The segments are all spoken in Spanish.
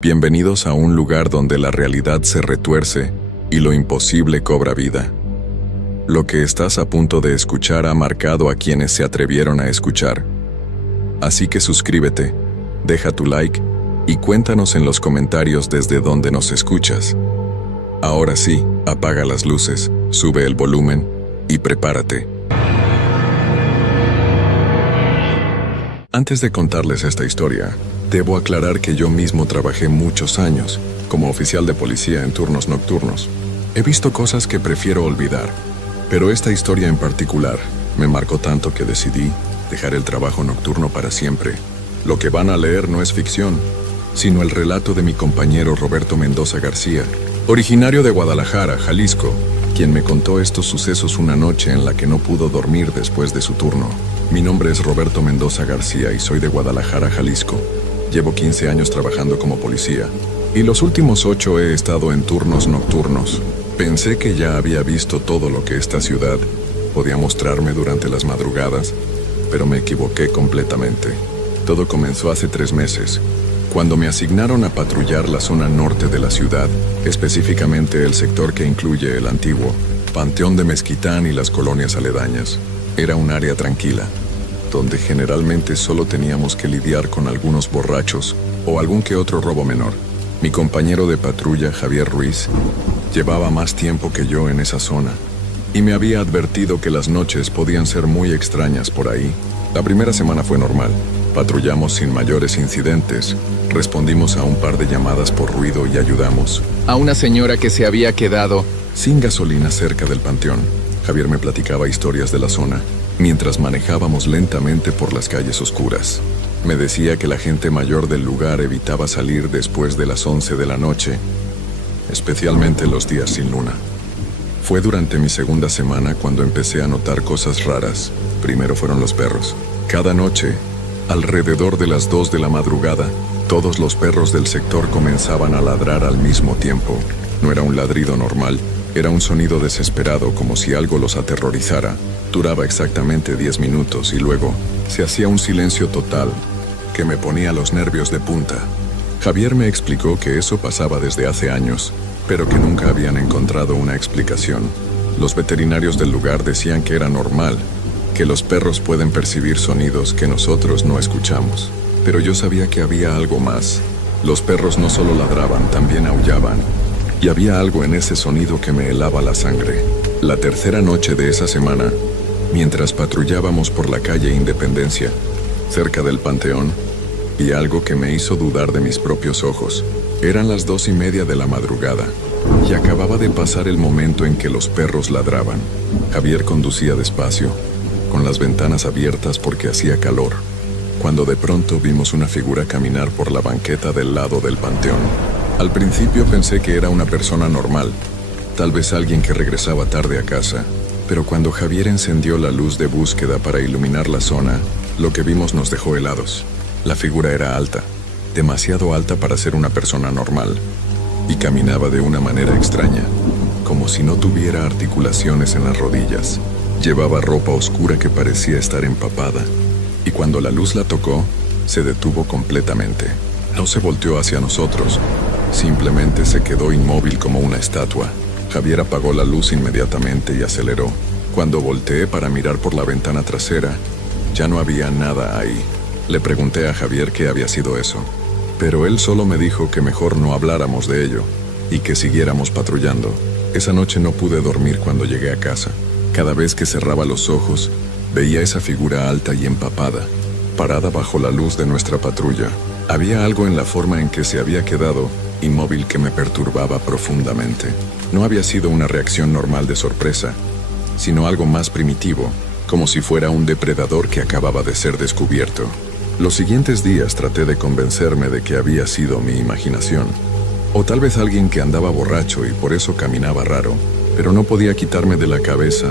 Bienvenidos a un lugar donde la realidad se retuerce y lo imposible cobra vida. Lo que estás a punto de escuchar ha marcado a quienes se atrevieron a escuchar. Así que suscríbete, deja tu like y cuéntanos en los comentarios desde dónde nos escuchas. Ahora sí, apaga las luces, sube el volumen y prepárate. Antes de contarles esta historia, debo aclarar que yo mismo trabajé muchos años como oficial de policía en turnos nocturnos. He visto cosas que prefiero olvidar, pero esta historia en particular me marcó tanto que decidí dejar el trabajo nocturno para siempre. Lo que van a leer no es ficción, sino el relato de mi compañero Roberto Mendoza García, originario de Guadalajara, Jalisco, quien me contó estos sucesos una noche en la que no pudo dormir después de su turno. Mi nombre es Roberto Mendoza García y soy de Guadalajara, Jalisco. Llevo 15 años trabajando como policía, y los últimos 8 he estado en turnos nocturnos. Pensé que ya había visto todo lo que esta ciudad podía mostrarme durante las madrugadas, pero me equivoqué completamente. Todo comenzó hace 3 meses, cuando me asignaron a patrullar la zona norte de la ciudad, específicamente el sector que incluye el antiguo Panteón de Mezquitán y las colonias aledañas. Era un área tranquila, donde generalmente solo teníamos que lidiar con algunos borrachos o algún que otro robo menor. Mi compañero de patrulla, Javier Ruiz, llevaba más tiempo que yo en esa zona y me había advertido que las noches podían ser muy extrañas por ahí. La primera semana fue normal. Patrullamos sin mayores incidentes, respondimos a un par de llamadas por ruido y ayudamos a una señora que se había quedado sin gasolina cerca del panteón. Javier me platicaba historias de la zona mientras manejábamos lentamente por las calles oscuras. Me decía que la gente mayor del lugar evitaba salir después de las 11 de la noche, especialmente los días sin luna. Fue durante mi segunda semana cuando empecé a notar cosas raras. Primero fueron los perros. Cada noche, alrededor de las 2 de la madrugada, todos los perros del sector comenzaban a ladrar al mismo tiempo. No era un ladrido normal, era un sonido desesperado, como si algo los aterrorizara. Duraba exactamente 10 minutos y luego se hacía un silencio total que me ponía los nervios de punta. Javier me explicó que eso pasaba desde hace años, pero que nunca habían encontrado una explicación. Los veterinarios del lugar decían que era normal, que los perros pueden percibir sonidos que nosotros no escuchamos. Pero yo sabía que había algo más. Los perros no solo ladraban, también aullaban. Y había algo en ese sonido que me helaba la sangre. La tercera noche de esa semana, mientras patrullábamos por la calle Independencia, cerca del panteón, vi algo que me hizo dudar de mis propios ojos. Eran las 2:30 de la madrugada, y acababa de pasar el momento en que los perros ladraban. Javier conducía despacio, con las ventanas abiertas porque hacía calor, cuando de pronto vimos una figura caminar por la banqueta del lado del panteón. Al principio pensé que era una persona normal, tal vez alguien que regresaba tarde a casa, pero cuando Javier encendió la luz de búsqueda para iluminar la zona, lo que vimos nos dejó helados. La figura era alta, demasiado alta para ser una persona normal, y caminaba de una manera extraña, como si no tuviera articulaciones en las rodillas. Llevaba ropa oscura que parecía estar empapada, y cuando la luz la tocó, se detuvo completamente. No se volteó hacia nosotros, simplemente se quedó inmóvil como una estatua. Javier apagó la luz inmediatamente y aceleró. Cuando volteé para mirar por la ventana trasera, ya no había nada ahí. Le pregunté a Javier qué había sido eso, pero él solo me dijo que mejor no habláramos de ello y que siguiéramos patrullando. Esa noche no pude dormir cuando llegué a casa. Cada vez que cerraba los ojos, veía esa figura alta y empapada, parada bajo la luz de nuestra patrulla. Había algo en la forma en que se había quedado inmóvil que me perturbaba profundamente. No había sido una reacción normal de sorpresa, sino algo más primitivo, como si fuera un depredador que acababa de ser descubierto. Los siguientes días traté de convencerme de que había sido mi imaginación, o tal vez alguien que andaba borracho y por eso caminaba raro, pero no podía quitarme de la cabeza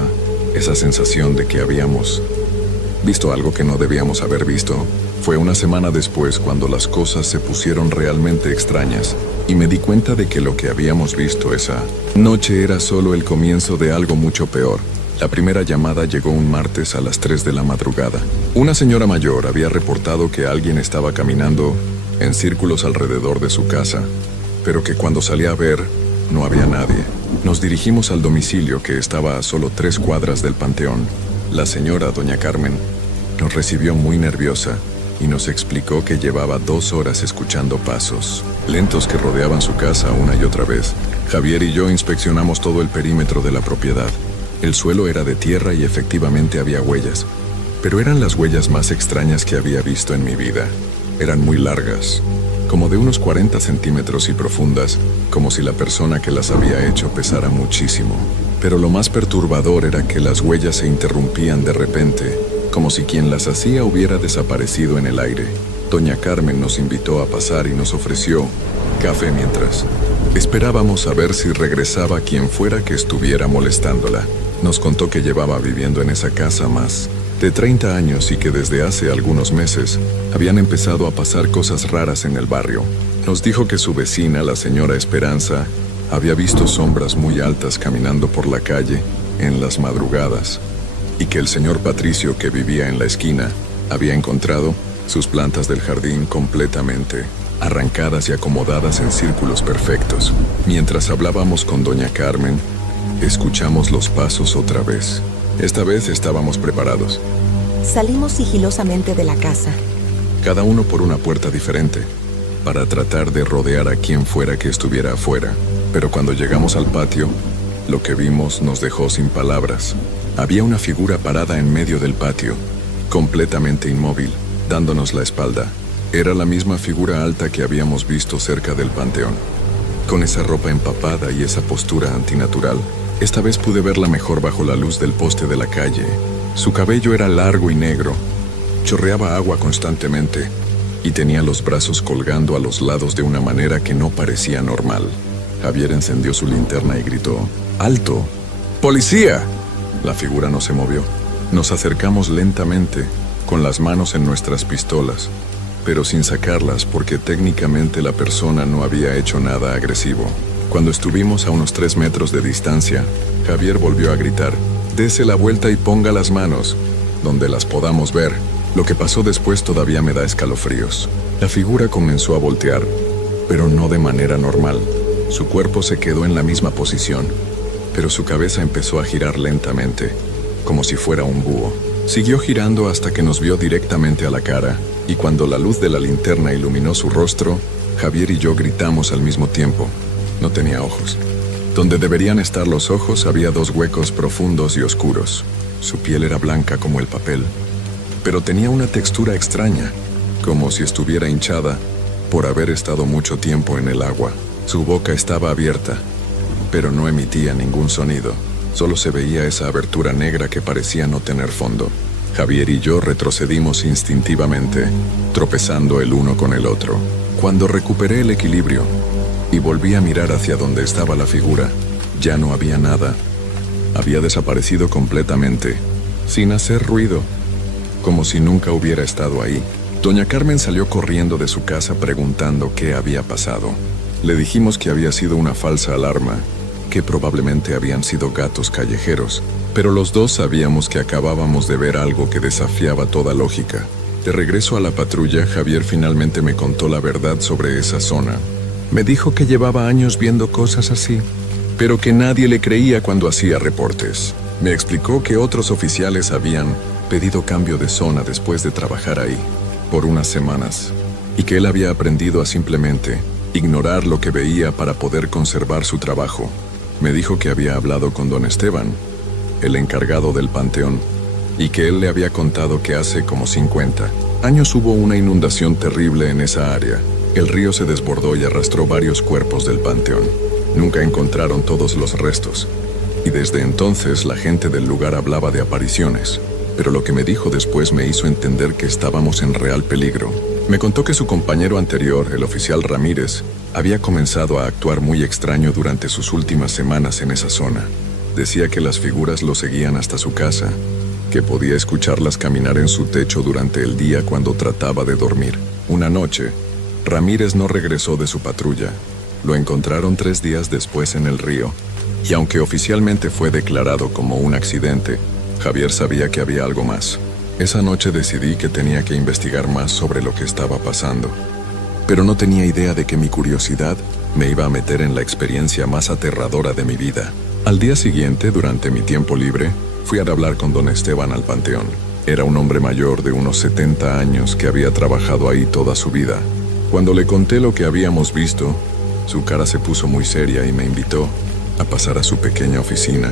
esa sensación de que habíamos visto algo que no debíamos haber visto. Fue una semana después cuando las cosas se pusieron realmente extrañas y me di cuenta de que lo que habíamos visto esa noche era solo el comienzo de algo mucho peor. La primera llamada llegó un martes a las 3 de la madrugada. Una señora mayor había reportado que alguien estaba caminando en círculos alrededor de su casa, pero que cuando salí a ver, no había nadie. Nos dirigimos al domicilio que estaba a solo 3 cuadras del panteón. La señora, doña Carmen, nos recibió muy nerviosa y nos explicó que llevaba 2 horas escuchando pasos lentos que rodeaban su casa una y otra vez. Javier y yo inspeccionamos todo el perímetro de la propiedad. El suelo era de tierra y efectivamente había huellas, pero eran las huellas más extrañas que había visto en mi vida. Eran muy largas, como de unos 40 centímetros y profundas, como si la persona que las había hecho pesara muchísimo. Pero lo más perturbador era que las huellas se interrumpían de repente, como si quien las hacía hubiera desaparecido en el aire. Doña Carmen nos invitó a pasar y nos ofreció café mientras esperábamos a ver si regresaba quien fuera que estuviera molestándola. Nos contó que llevaba viviendo en esa casa más de 30 años y que desde hace algunos meses habían empezado a pasar cosas raras en el barrio. Nos dijo que su vecina, la señora Esperanza, había visto sombras muy altas caminando por la calle en las madrugadas y que el señor Patricio, que vivía en la esquina, había encontrado sus plantas del jardín completamente arrancadas y acomodadas en círculos perfectos. Mientras hablábamos con doña Carmen, escuchamos los pasos otra vez. Esta vez estábamos preparados. Salimos sigilosamente de la casa, Cada uno por una puerta diferente, para tratar de rodear a quien fuera que estuviera afuera. Pero cuando llegamos al patio, lo que vimos nos dejó sin palabras. Había una figura parada en medio del patio, completamente inmóvil, dándonos la espalda. Era la misma figura alta que habíamos visto cerca del panteón. Con esa ropa empapada y esa postura antinatural, esta vez pude verla mejor bajo la luz del poste de la calle. Su cabello era largo y negro, chorreaba agua constantemente y tenía los brazos colgando a los lados de una manera que no parecía normal. Javier encendió su linterna y gritó: ¡Alto! ¡Policía! La figura no se movió. Nos acercamos lentamente, con las manos en nuestras pistolas, pero sin sacarlas porque técnicamente la persona no había hecho nada agresivo. Cuando estuvimos a unos 3 metros de distancia, Javier volvió a gritar: «Dese la vuelta y ponga las manos donde las podamos ver». Lo que pasó después todavía me da escalofríos. La figura comenzó a voltear, pero no de manera normal. Su cuerpo se quedó en la misma posición, pero su cabeza empezó a girar lentamente, como si fuera un búho. Siguió girando hasta que nos vio directamente a la cara, y cuando la luz de la linterna iluminó su rostro, Javier y yo gritamos al mismo tiempo. No tenía ojos. Donde deberían estar los ojos había 2 huecos profundos y oscuros. Su piel era blanca como el papel, pero tenía una textura extraña, como si estuviera hinchada por haber estado mucho tiempo en el agua. Su boca estaba abierta, pero no emitía ningún sonido. Solo se veía esa abertura negra que parecía no tener fondo. Javier y yo retrocedimos instintivamente, tropezando el uno con el otro. Cuando recuperé el equilibrio y volví a mirar hacia donde estaba la figura, ya no había nada. Había desaparecido completamente, sin hacer ruido, como si nunca hubiera estado ahí. Doña Carmen salió corriendo de su casa preguntando qué había pasado. Le dijimos que había sido una falsa alarma, que probablemente habían sido gatos callejeros, pero los dos sabíamos que acabábamos de ver algo que desafiaba toda lógica. De regreso a la patrulla, Javier finalmente me contó la verdad sobre esa zona. Me dijo que llevaba años viendo cosas así, pero que nadie le creía cuando hacía reportes. Me explicó que otros oficiales habían pedido cambio de zona después de trabajar ahí por unas semanas, y que él había aprendido a simplemente ignorar lo que veía para poder conservar su trabajo. Me dijo que había hablado con don Esteban, el encargado del panteón, y que él le había contado que hace como 50 años hubo una inundación terrible en esa área. El río se desbordó y arrastró varios cuerpos del panteón. Nunca encontraron todos los restos, y desde entonces la gente del lugar hablaba de apariciones. Pero lo que me dijo después me hizo entender que estábamos en real peligro. Me contó que su compañero anterior, el oficial Ramírez, había comenzado a actuar muy extraño durante sus últimas semanas en esa zona. Decía que las figuras lo seguían hasta su casa, que podía escucharlas caminar en su techo durante el día cuando trataba de dormir. Una noche, Ramírez no regresó de su patrulla. Lo encontraron 3 días después en el río, y aunque oficialmente fue declarado como un accidente, Javier sabía que había algo más. Esa noche decidí que tenía que investigar más sobre lo que estaba pasando. pero no tenía idea de que mi curiosidad me iba a meter en la experiencia más aterradora de mi vida. Al día siguiente, durante mi tiempo libre, fui a hablar con don Esteban al panteón. Era un hombre mayor de unos 70 años que había trabajado ahí toda su vida. Cuando le conté lo que habíamos visto, su cara se puso muy seria y me invitó a pasar a su pequeña oficina,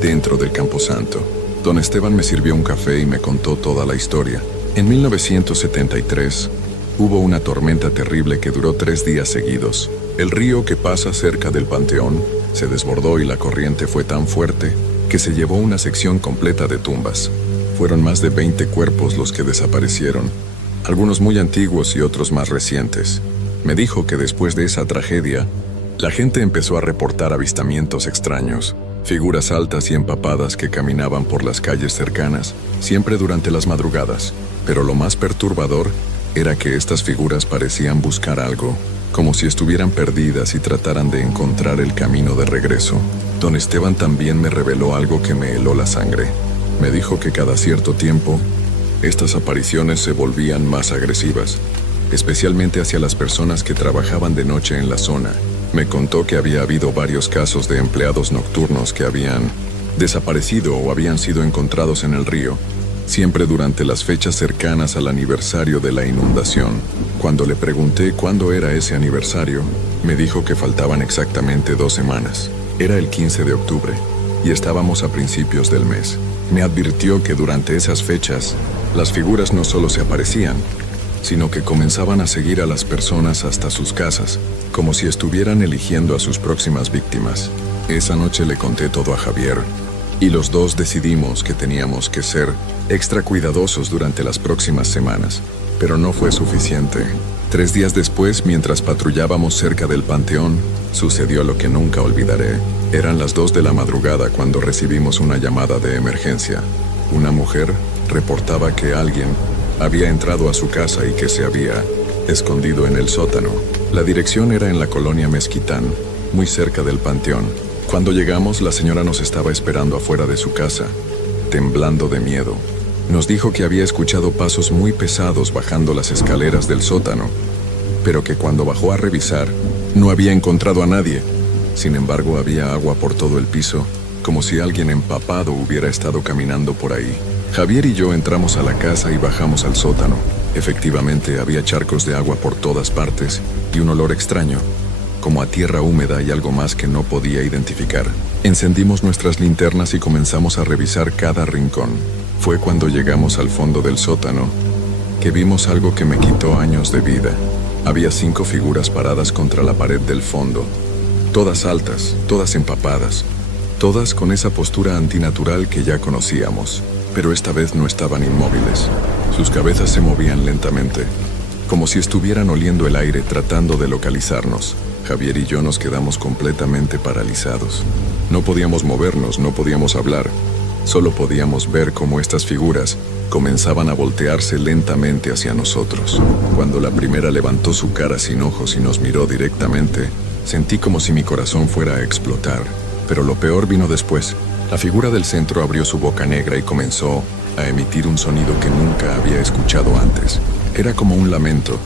dentro del camposanto. Don Esteban me sirvió un café y me contó toda la historia. En 1973, hubo una tormenta terrible que duró 3 días seguidos. El río que pasa cerca del panteón se desbordó y la corriente fue tan fuerte que se llevó una sección completa de tumbas. Fueron más de 20 cuerpos los que desaparecieron, algunos muy antiguos y otros más recientes. Me dijo que después de esa tragedia, la gente empezó a reportar avistamientos extraños, figuras altas y empapadas que caminaban por las calles cercanas, siempre durante las madrugadas. Pero lo más perturbador era que estas figuras parecían buscar algo, como si estuvieran perdidas y trataran de encontrar el camino de regreso. Don Esteban también me reveló algo que me heló la sangre. Me dijo que cada cierto tiempo, estas apariciones se volvían más agresivas, especialmente hacia las personas que trabajaban de noche en la zona. Me contó que había habido varios casos de empleados nocturnos que habían desaparecido o habían sido encontrados en el río, siempre durante las fechas cercanas al aniversario de la inundación. Cuando le pregunté cuándo era ese aniversario, me dijo que faltaban exactamente 2 semanas. Era el 15 de octubre y estábamos a principios del mes. Me advirtió que durante esas fechas, las figuras no solo se aparecían, sino que comenzaban a seguir a las personas hasta sus casas, como si estuvieran eligiendo a sus próximas víctimas. Esa noche le conté todo a Javier, y los dos decidimos que teníamos que ser extra cuidadosos durante las próximas semanas, pero no fue suficiente. 3 días después, mientras patrullábamos cerca del panteón, sucedió lo que nunca olvidaré. Eran las 2 de la madrugada cuando recibimos una llamada de emergencia. Una mujer reportaba que alguien había entrado a su casa y que se había escondido en el sótano. La dirección era en la colonia Mezquitán, muy cerca del panteón. Cuando llegamos, la señora nos estaba esperando afuera de su casa, temblando de miedo. Nos dijo que había escuchado pasos muy pesados bajando las escaleras del sótano, pero que cuando bajó a revisar, no había encontrado a nadie. Sin embargo, había agua por todo el piso, como si alguien empapado hubiera estado caminando por ahí. Javier y yo entramos a la casa y bajamos al sótano. Efectivamente, había charcos de agua por todas partes y un olor extraño, como a tierra húmeda y algo más que no podía identificar. Encendimos nuestras linternas y comenzamos a revisar cada rincón. Fue cuando llegamos al fondo del sótano que vimos algo que me quitó años de vida. Había 5 figuras paradas contra la pared del fondo, todas altas, todas empapadas, todas con esa postura antinatural que ya conocíamos, pero esta vez no estaban inmóviles. Sus cabezas se movían lentamente, como si estuvieran oliendo el aire tratando de localizarnos. Javier y yo nos quedamos completamente paralizados. No podíamos movernos, no podíamos hablar. Solo podíamos ver cómo estas figuras comenzaban a voltearse lentamente hacia nosotros. Cuando la primera levantó su cara sin ojos y nos miró directamente, sentí como si mi corazón fuera a explotar. Pero lo peor vino después. La figura del centro abrió su boca negra y comenzó a emitir un sonido que nunca había escuchado antes. Era como un lamento,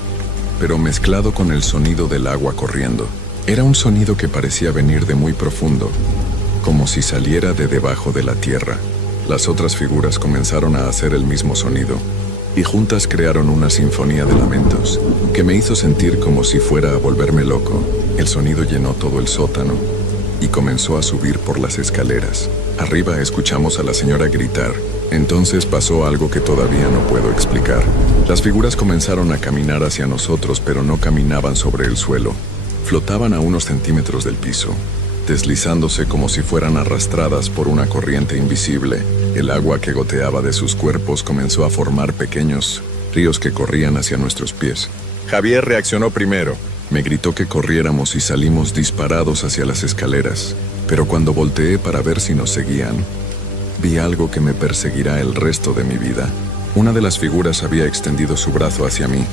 pero mezclado con el sonido del agua corriendo. Era un sonido que parecía venir de muy profundo, como si saliera de debajo de la tierra. Las otras figuras comenzaron a hacer el mismo sonido, y juntas crearon una sinfonía de lamentos, que me hizo sentir como si fuera a volverme loco. El sonido llenó todo el sótano, y comenzó a subir por las escaleras. Arriba escuchamos a la señora gritar. Entonces pasó algo que todavía no puedo explicar. Las figuras comenzaron a caminar hacia nosotros, pero no caminaban sobre el suelo. Flotaban a unos centímetros del piso, deslizándose como si fueran arrastradas por una corriente invisible. El agua que goteaba de sus cuerpos comenzó a formar pequeños ríos que corrían hacia nuestros pies. Javier reaccionó primero. Me gritó que corriéramos y salimos disparados hacia las escaleras. Pero cuando volteé para ver si nos seguían, vi algo que me perseguirá el resto de mi vida. Una de las figuras había extendido su brazo hacia mí,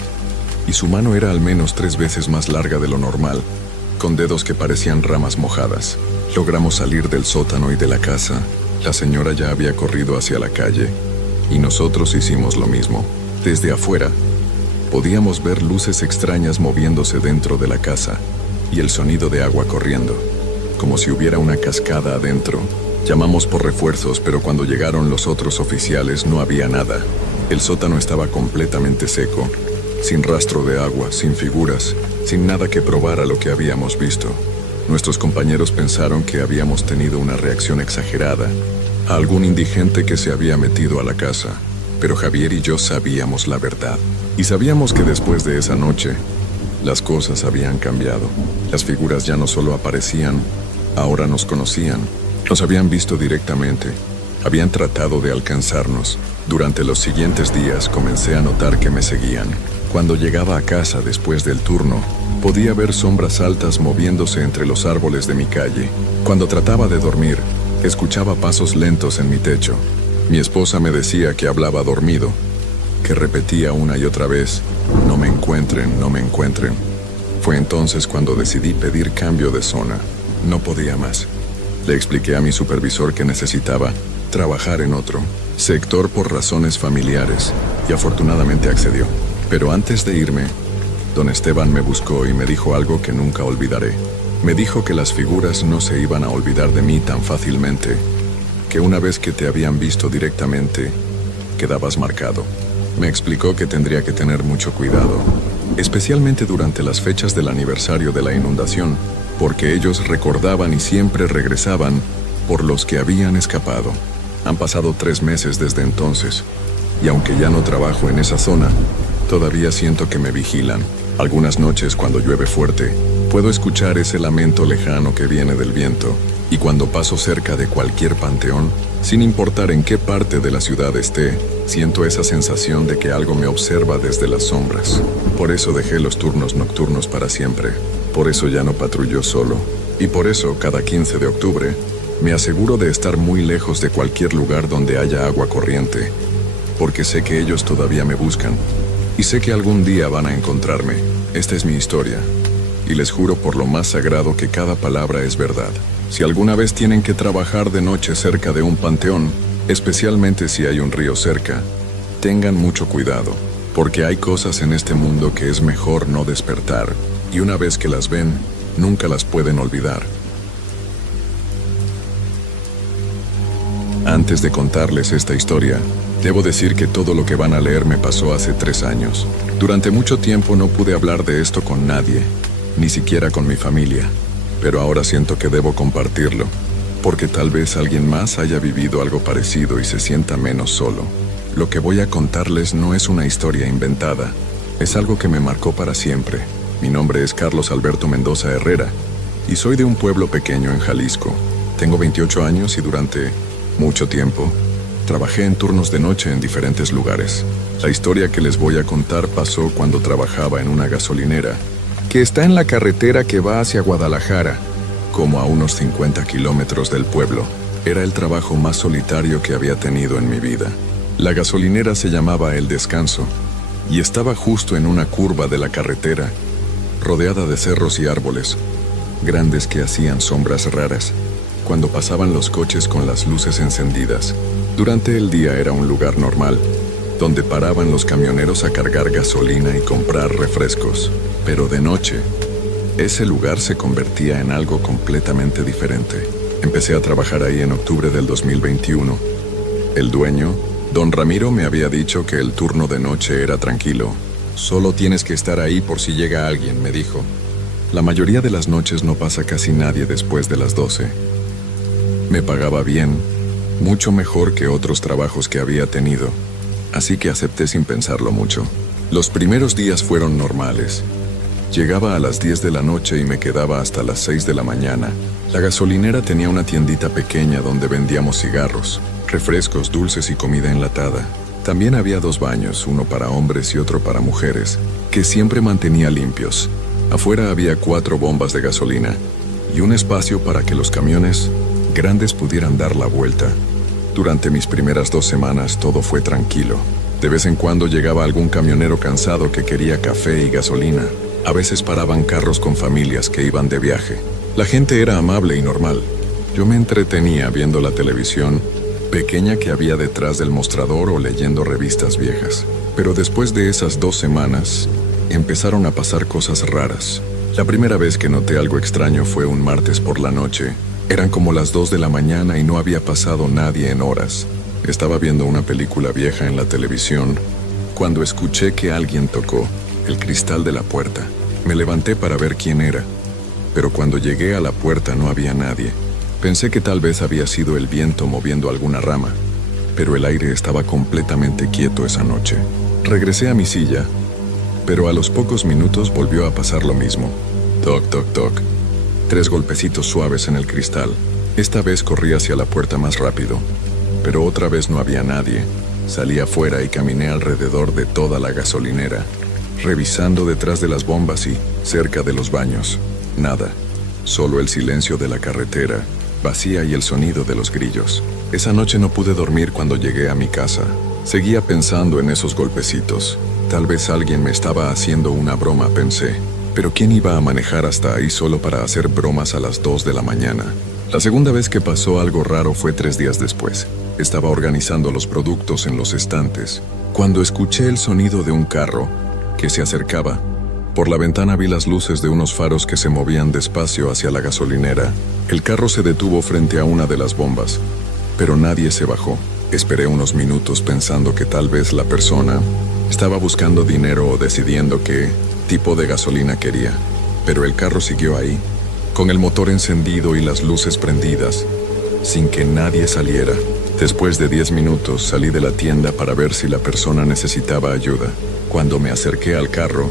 y su mano era al menos 3 veces más larga de lo normal, con dedos que parecían ramas mojadas. Logramos salir del sótano y de la casa. La señora ya había corrido hacia la calle, y nosotros hicimos lo mismo. Desde afuera, Podíamos ver luces extrañas moviéndose dentro de la casa y el sonido de agua corriendo, como si hubiera una cascada adentro. Llamamos por refuerzos, pero cuando llegaron los otros oficiales no había nada. El sótano estaba completamente seco, sin rastro de agua, sin figuras, sin nada que probara lo que habíamos visto. Nuestros compañeros pensaron que habíamos tenido una reacción exagerada a algún indigente que se había metido a la casa, pero Javier y yo sabíamos la verdad. Y sabíamos que después de esa noche, las cosas habían cambiado. Las figuras ya no solo aparecían, ahora nos conocían. Nos habían visto directamente. Habían tratado de alcanzarnos. Durante los siguientes días comencé a notar que me seguían. Cuando llegaba a casa después del turno, podía ver sombras altas moviéndose entre los árboles de mi calle. Cuando trataba de dormir, escuchaba pasos lentos en mi techo. Mi esposa me decía que hablaba dormido, que repetía una y otra vez, "No me encuentren, no me encuentren". Fue entonces cuando decidí pedir cambio de zona. No podía más. Le expliqué a mi supervisor que necesitaba trabajar en otro sector por razones familiares y afortunadamente accedió. Pero antes de irme, don Esteban me buscó y me dijo algo que nunca olvidaré. Me dijo que las figuras no se iban a olvidar de mí tan fácilmente, que una vez que te habían visto directamente, quedabas marcado. Me explicó que tendría que tener mucho cuidado, especialmente durante las fechas del aniversario de la inundación, porque ellos recordaban y siempre regresaban por los que habían escapado. Han pasado 3 meses desde entonces, y aunque ya no trabajo en esa zona, todavía siento que me vigilan. Algunas noches cuando llueve fuerte, puedo escuchar ese lamento lejano que viene del viento, y cuando paso cerca de cualquier panteón, sin importar en qué parte de la ciudad esté, siento esa sensación de que algo me observa desde las sombras. Por eso dejé los turnos nocturnos para siempre. Por eso ya no patrullo solo. Y por eso, cada 15 de octubre, me aseguro de estar muy lejos de cualquier lugar donde haya agua corriente, porque sé que ellos todavía me buscan. Y sé que algún día van a encontrarme. Esta es mi historia. Y les juro por lo más sagrado que cada palabra es verdad. Si alguna vez tienen que trabajar de noche cerca de un panteón, especialmente si hay un río cerca, tengan mucho cuidado, porque hay cosas en este mundo que es mejor no despertar, y una vez que las ven, nunca las pueden olvidar. Antes de contarles esta historia, debo decir que todo lo que van a leer me pasó hace 3 años. Durante mucho tiempo no pude hablar de esto con nadie, ni siquiera con mi familia, pero ahora siento que debo compartirlo, porque tal vez alguien más haya vivido algo parecido y se sienta menos solo. Lo que voy a contarles no es una historia inventada, es algo que me marcó para siempre. Mi nombre es Carlos Alberto Mendoza Herrera, y soy de un pueblo pequeño en Jalisco. Tengo 28 años y durante mucho tiempo trabajé en turnos de noche en diferentes lugares. La historia que les voy a contar pasó cuando trabajaba en una gasolinera que está en la carretera que va hacia Guadalajara, como a unos 50 kilómetros del pueblo. Era el trabajo más solitario que había tenido en mi vida. La gasolinera se llamaba El Descanso y estaba justo en una curva de la carretera, rodeada de cerros y árboles grandes que hacían sombras raras cuando pasaban los coches con las luces encendidas. Durante el día era un lugar normal, donde paraban los camioneros a cargar gasolina y comprar refrescos. Pero de noche, ese lugar se convertía en algo completamente diferente. Empecé a trabajar ahí en octubre del 2021. El dueño, don Ramiro, me había dicho que el turno de noche era tranquilo. Solo tienes que estar ahí por si llega alguien, me dijo. La mayoría de las noches no pasa casi nadie después de las 12. Me pagaba bien, mucho mejor que otros trabajos que había tenido, así que acepté sin pensarlo mucho. Los primeros días fueron normales. Llegaba a las 10 de la noche y me quedaba hasta las 6 de la mañana. La gasolinera tenía una tiendita pequeña donde vendíamos cigarros, refrescos, dulces y comida enlatada. También había 2 baños, uno para hombres y otro para mujeres, que siempre mantenía limpios. Afuera había 4 bombas de gasolina y un espacio para que los camiones grandes pudieran dar la vuelta. Durante mis primeras 2 semanas todo fue tranquilo. De vez en cuando llegaba algún camionero cansado que quería café y gasolina. A veces paraban carros con familias que iban de viaje. La gente era amable y normal. Yo me entretenía viendo la televisión pequeña que había detrás del mostrador o leyendo revistas viejas. Pero después de esas 2 semanas, empezaron a pasar cosas raras. La primera vez que noté algo extraño fue un martes por la noche. Eran como las 2 de la mañana y no había pasado nadie en horas. Estaba viendo una película vieja en la televisión cuando escuché que alguien tocó el cristal de la puerta. Me levanté para ver quién era, pero cuando llegué a la puerta no había nadie. Pensé que tal vez había sido el viento moviendo alguna rama, pero el aire estaba completamente quieto esa noche. Regresé a mi silla, pero a los pocos minutos volvió a pasar lo mismo. Toc, toc, toc. 3 golpecitos suaves en el cristal. Esta vez corrí hacia la puerta más rápido, pero otra vez no había nadie. Salí afuera y caminé alrededor de toda la gasolinera, revisando detrás de las bombas y cerca de los baños. Nada, solo el silencio de la carretera vacía y el sonido de los grillos. Esa noche no pude dormir cuando llegué a mi casa. Seguía pensando en esos golpecitos. Tal vez alguien me estaba haciendo una broma, pensé. Pero ¿quién iba a manejar hasta ahí solo para hacer bromas a las 2 de la mañana? La segunda vez que pasó algo raro fue 3 días después. Estaba organizando los productos en los estantes cuando escuché el sonido de un carro que se acercaba. Por la ventana vi las luces de unos faros que se movían despacio hacia la gasolinera. El carro se detuvo frente a una de las bombas, pero nadie se bajó. Esperé unos minutos pensando que tal vez la persona estaba buscando dinero o decidiendo qué tipo de gasolina quería. Pero el carro siguió ahí, con el motor encendido y las luces prendidas, sin que nadie saliera. Después de 10 minutos salí de la tienda para ver si la persona necesitaba ayuda. Cuando me acerqué al carro,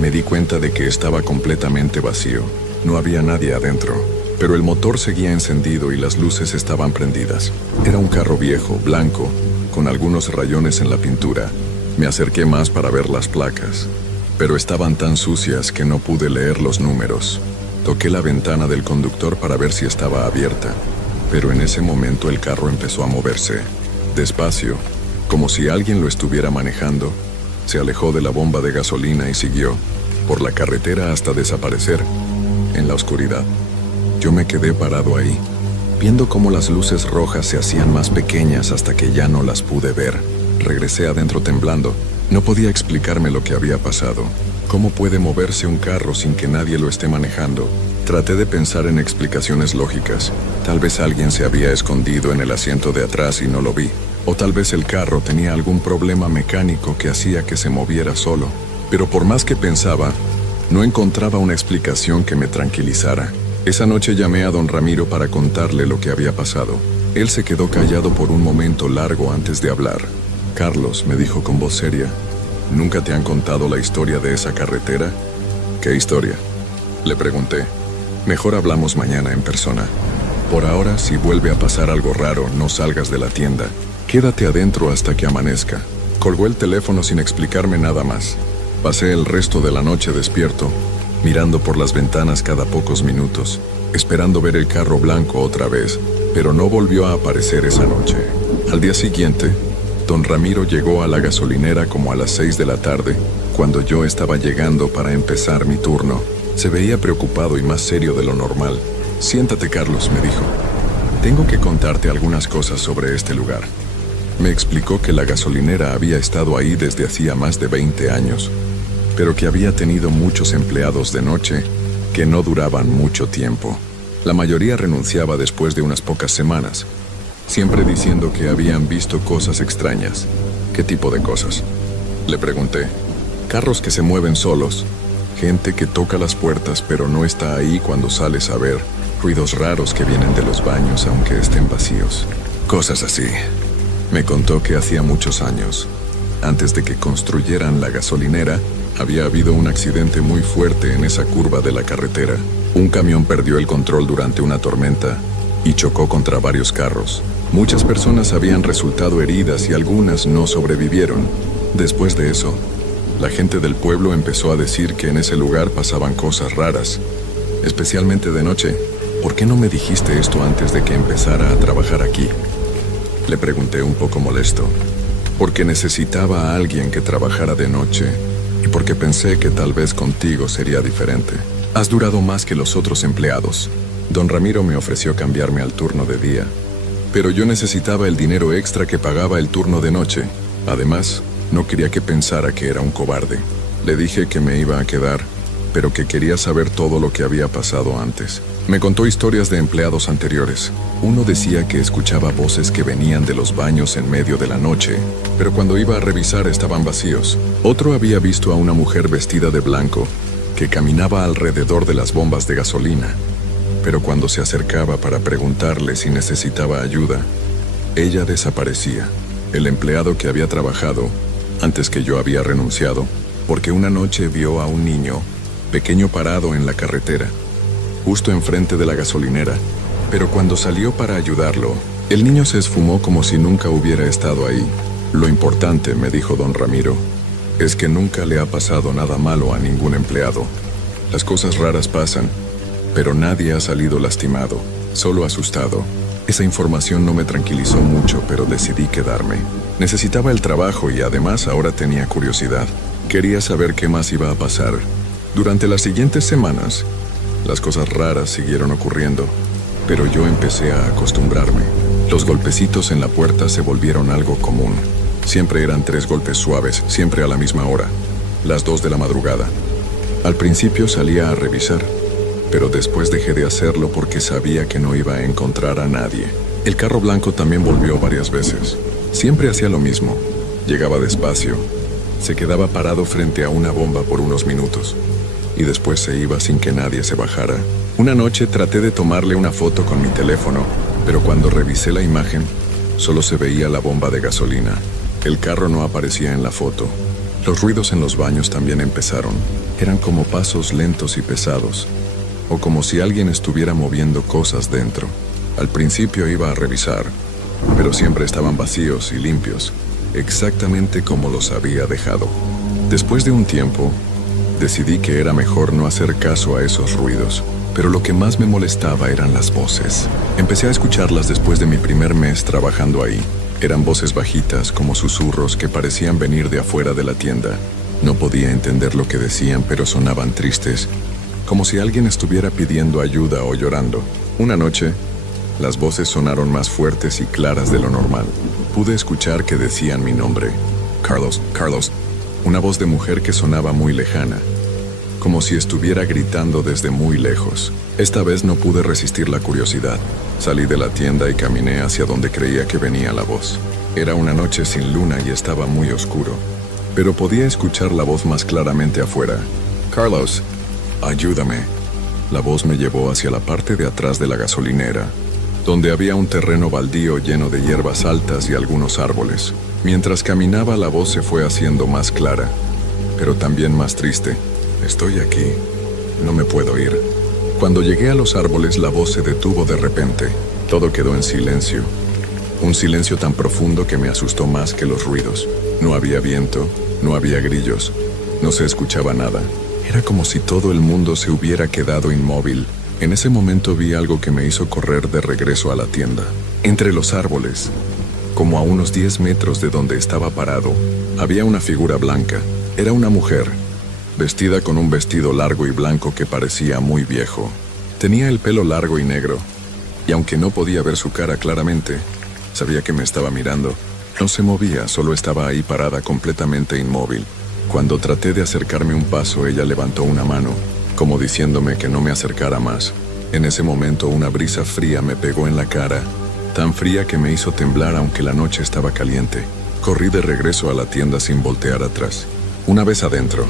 me di cuenta de que estaba completamente vacío. No había nadie adentro, pero el motor seguía encendido y las luces estaban prendidas. Era un carro viejo, blanco, con algunos rayones en la pintura. Me acerqué más para ver las placas, pero estaban tan sucias que no pude leer los números. Toqué la ventana del conductor para ver si estaba abierta, pero en ese momento el carro empezó a moverse. Despacio, como si alguien lo estuviera manejando. Se alejó de la bomba de gasolina y siguió por la carretera hasta desaparecer en la oscuridad. Yo me quedé parado ahí, viendo cómo las luces rojas se hacían más pequeñas hasta que ya no las pude ver. Regresé adentro temblando. No podía explicarme lo que había pasado. ¿Cómo puede moverse un carro sin que nadie lo esté manejando? Traté de pensar en explicaciones lógicas. Tal vez alguien se había escondido en el asiento de atrás y no lo vi. O tal vez el carro tenía algún problema mecánico que hacía que se moviera solo. Pero por más que pensaba, no encontraba una explicación que me tranquilizara. Esa noche llamé a don Ramiro para contarle lo que había pasado. Él se quedó callado por un momento largo antes de hablar. Carlos, me dijo con voz seria, ¿nunca te han contado la historia de esa carretera? ¿Qué historia? Le pregunté. Mejor hablamos mañana en persona. Por ahora, si vuelve a pasar algo raro, no salgas de la tienda. Quédate adentro hasta que amanezca. Colgó el teléfono sin explicarme nada más. Pasé el resto de la noche despierto, mirando por las ventanas cada pocos minutos, esperando ver el carro blanco otra vez, pero no volvió a aparecer esa noche. Al día siguiente, don Ramiro llegó a la gasolinera como a las 6 de la tarde, cuando yo estaba llegando para empezar mi turno. Se veía preocupado y más serio de lo normal. Siéntate, Carlos, me dijo. Tengo que contarte algunas cosas sobre este lugar. Me explicó que la gasolinera había estado ahí desde hacía más de 20 años, pero que había tenido muchos empleados de noche que no duraban mucho tiempo. La mayoría renunciaba después de unas pocas semanas, siempre diciendo que habían visto cosas extrañas. ¿Qué tipo de cosas?, le pregunté. Carros que se mueven solos, gente que toca las puertas pero no está ahí cuando sales a ver, ruidos raros que vienen de los baños aunque estén vacíos. Cosas así. Me contó que hacía muchos años, antes de que construyeran la gasolinera, había habido un accidente muy fuerte en esa curva de la carretera. Un camión perdió el control durante una tormenta y chocó contra varios carros. Muchas personas habían resultado heridas y algunas no sobrevivieron. Después de eso, la gente del pueblo empezó a decir que en ese lugar pasaban cosas raras, especialmente de noche. ¿Por qué no me dijiste esto antes de que empezara a trabajar aquí?, le pregunté un poco molesto. Porque necesitaba a alguien que trabajara de noche y porque pensé que tal vez contigo sería diferente. Has durado más que los otros empleados. Don Ramiro me ofreció cambiarme al turno de día, pero yo necesitaba el dinero extra que pagaba el turno de noche. Además, No quería que pensara que era un cobarde. Le dije que me iba a quedar, pero que quería saber todo lo que había pasado antes. Me contó historias de empleados anteriores. Uno decía que escuchaba voces que venían de los baños en medio de la noche, pero cuando iba a revisar estaban vacíos. Otro había visto a una mujer vestida de blanco que caminaba alrededor de las bombas de gasolina, pero cuando se acercaba para preguntarle si necesitaba ayuda, ella desaparecía. El empleado que había trabajado antes que yo había renunciado, porque una noche vio a un niño pequeño parado en la carretera, justo enfrente de la gasolinera, pero cuando salió para ayudarlo, el niño se esfumó como si nunca hubiera estado ahí. Lo importante, me dijo don Ramiro, es que nunca le ha pasado nada malo a ningún empleado. Las cosas raras pasan, pero nadie ha salido lastimado, solo asustado. Esa información no me tranquilizó mucho, pero decidí quedarme. Necesitaba el trabajo y además ahora tenía curiosidad. Quería saber qué más iba a pasar. Durante las siguientes semanas, las cosas raras siguieron ocurriendo, pero yo empecé a acostumbrarme. Los golpecitos en la puerta se volvieron algo común. Siempre eran 3 golpes suaves, siempre a la misma hora, las 2 de la madrugada. Al principio salía a revisar, pero después dejé de hacerlo porque sabía que no iba a encontrar a nadie. El carro blanco también volvió varias veces. Siempre hacía lo mismo. Llegaba despacio, se quedaba parado frente a una bomba por unos minutos, y después se iba sin que nadie se bajara. Una noche traté de tomarle una foto con mi teléfono, pero cuando revisé la imagen, solo se veía la bomba de gasolina. El carro no aparecía en la foto. Los ruidos en los baños también empezaron. Eran como pasos lentos y pesados, o como si alguien estuviera moviendo cosas dentro. Al principio iba a revisar, pero siempre estaban vacíos y limpios, exactamente como los había dejado. Después de un tiempo, decidí que era mejor no hacer caso a esos ruidos, pero lo que más me molestaba eran las voces. Empecé a escucharlas después de mi primer mes trabajando ahí. Eran voces bajitas, como susurros que parecían venir de afuera de la tienda. No podía entender lo que decían, pero sonaban tristes, como si alguien estuviera pidiendo ayuda o llorando. Una noche, las voces sonaron más fuertes y claras de lo normal. Pude escuchar que decían mi nombre. Carlos, Carlos. Una voz de mujer que sonaba muy lejana, como si estuviera gritando desde muy lejos. Esta vez no pude resistir la curiosidad. Salí de la tienda y caminé hacia donde creía que venía la voz. Era una noche sin luna y estaba muy oscuro, pero podía escuchar la voz más claramente afuera. Carlos, ayúdame. La voz me llevó hacia la parte de atrás de la gasolinera, donde había un terreno baldío lleno de hierbas altas y algunos árboles. Mientras caminaba, la voz se fue haciendo más clara, pero también más triste. Estoy aquí. No me puedo ir. Cuando llegué a los árboles, la voz se detuvo de repente. Todo quedó en silencio. Un silencio tan profundo que me asustó más que los ruidos. No había viento, no había grillos, no se escuchaba nada. Era como si todo el mundo se hubiera quedado inmóvil. En ese momento vi algo que me hizo correr de regreso a la tienda. Entre los árboles, como a unos 10 metros de donde estaba parado, había una figura blanca. Era una mujer, vestida con un vestido largo y blanco que parecía muy viejo. Tenía el pelo largo y negro, y aunque no podía ver su cara claramente, sabía que me estaba mirando. No se movía, solo estaba ahí parada completamente inmóvil. Cuando traté de acercarme un paso, ella levantó una mano, como diciéndome que no me acercara más. En ese momento una brisa fría me pegó en la cara, tan fría que me hizo temblar aunque la noche estaba caliente. Corrí de regreso a la tienda sin voltear atrás. Una vez adentro,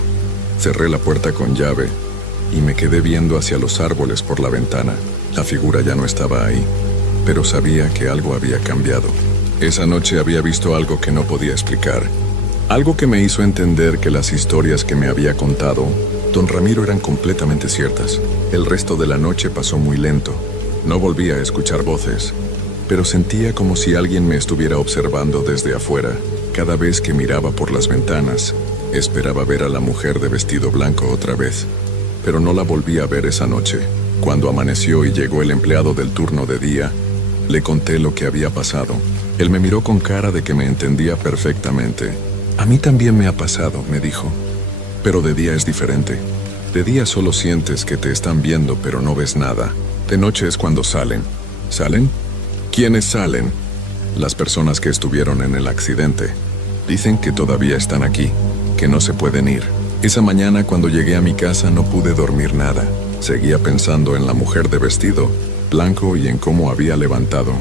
cerré la puerta con llave y me quedé viendo hacia los árboles por la ventana. La figura ya no estaba ahí, pero sabía que algo había cambiado. Esa noche había visto algo que no podía explicar. Algo que me hizo entender que las historias que me había contado don Ramiro eran completamente ciertas. El resto de la noche pasó muy lento. No volví a escuchar voces, pero sentía como si alguien me estuviera observando desde afuera. Cada vez que miraba por las ventanas, esperaba ver a la mujer de vestido blanco otra vez, pero no la volví a ver esa noche. Cuando amaneció y llegó el empleado del turno de día, le conté lo que había pasado. Él me miró con cara de que me entendía perfectamente. A mí también me ha pasado, me dijo, pero de día es diferente. De día solo sientes que te están viendo, pero no ves nada. De noche es cuando salen. ¿Salen? ¿Quiénes salen? Las personas que estuvieron en el accidente. Dicen que todavía están aquí, que no se pueden ir. Esa mañana cuando llegué a mi casa no pude dormir nada. Seguía pensando en la mujer de vestido blanco y en cómo había levantado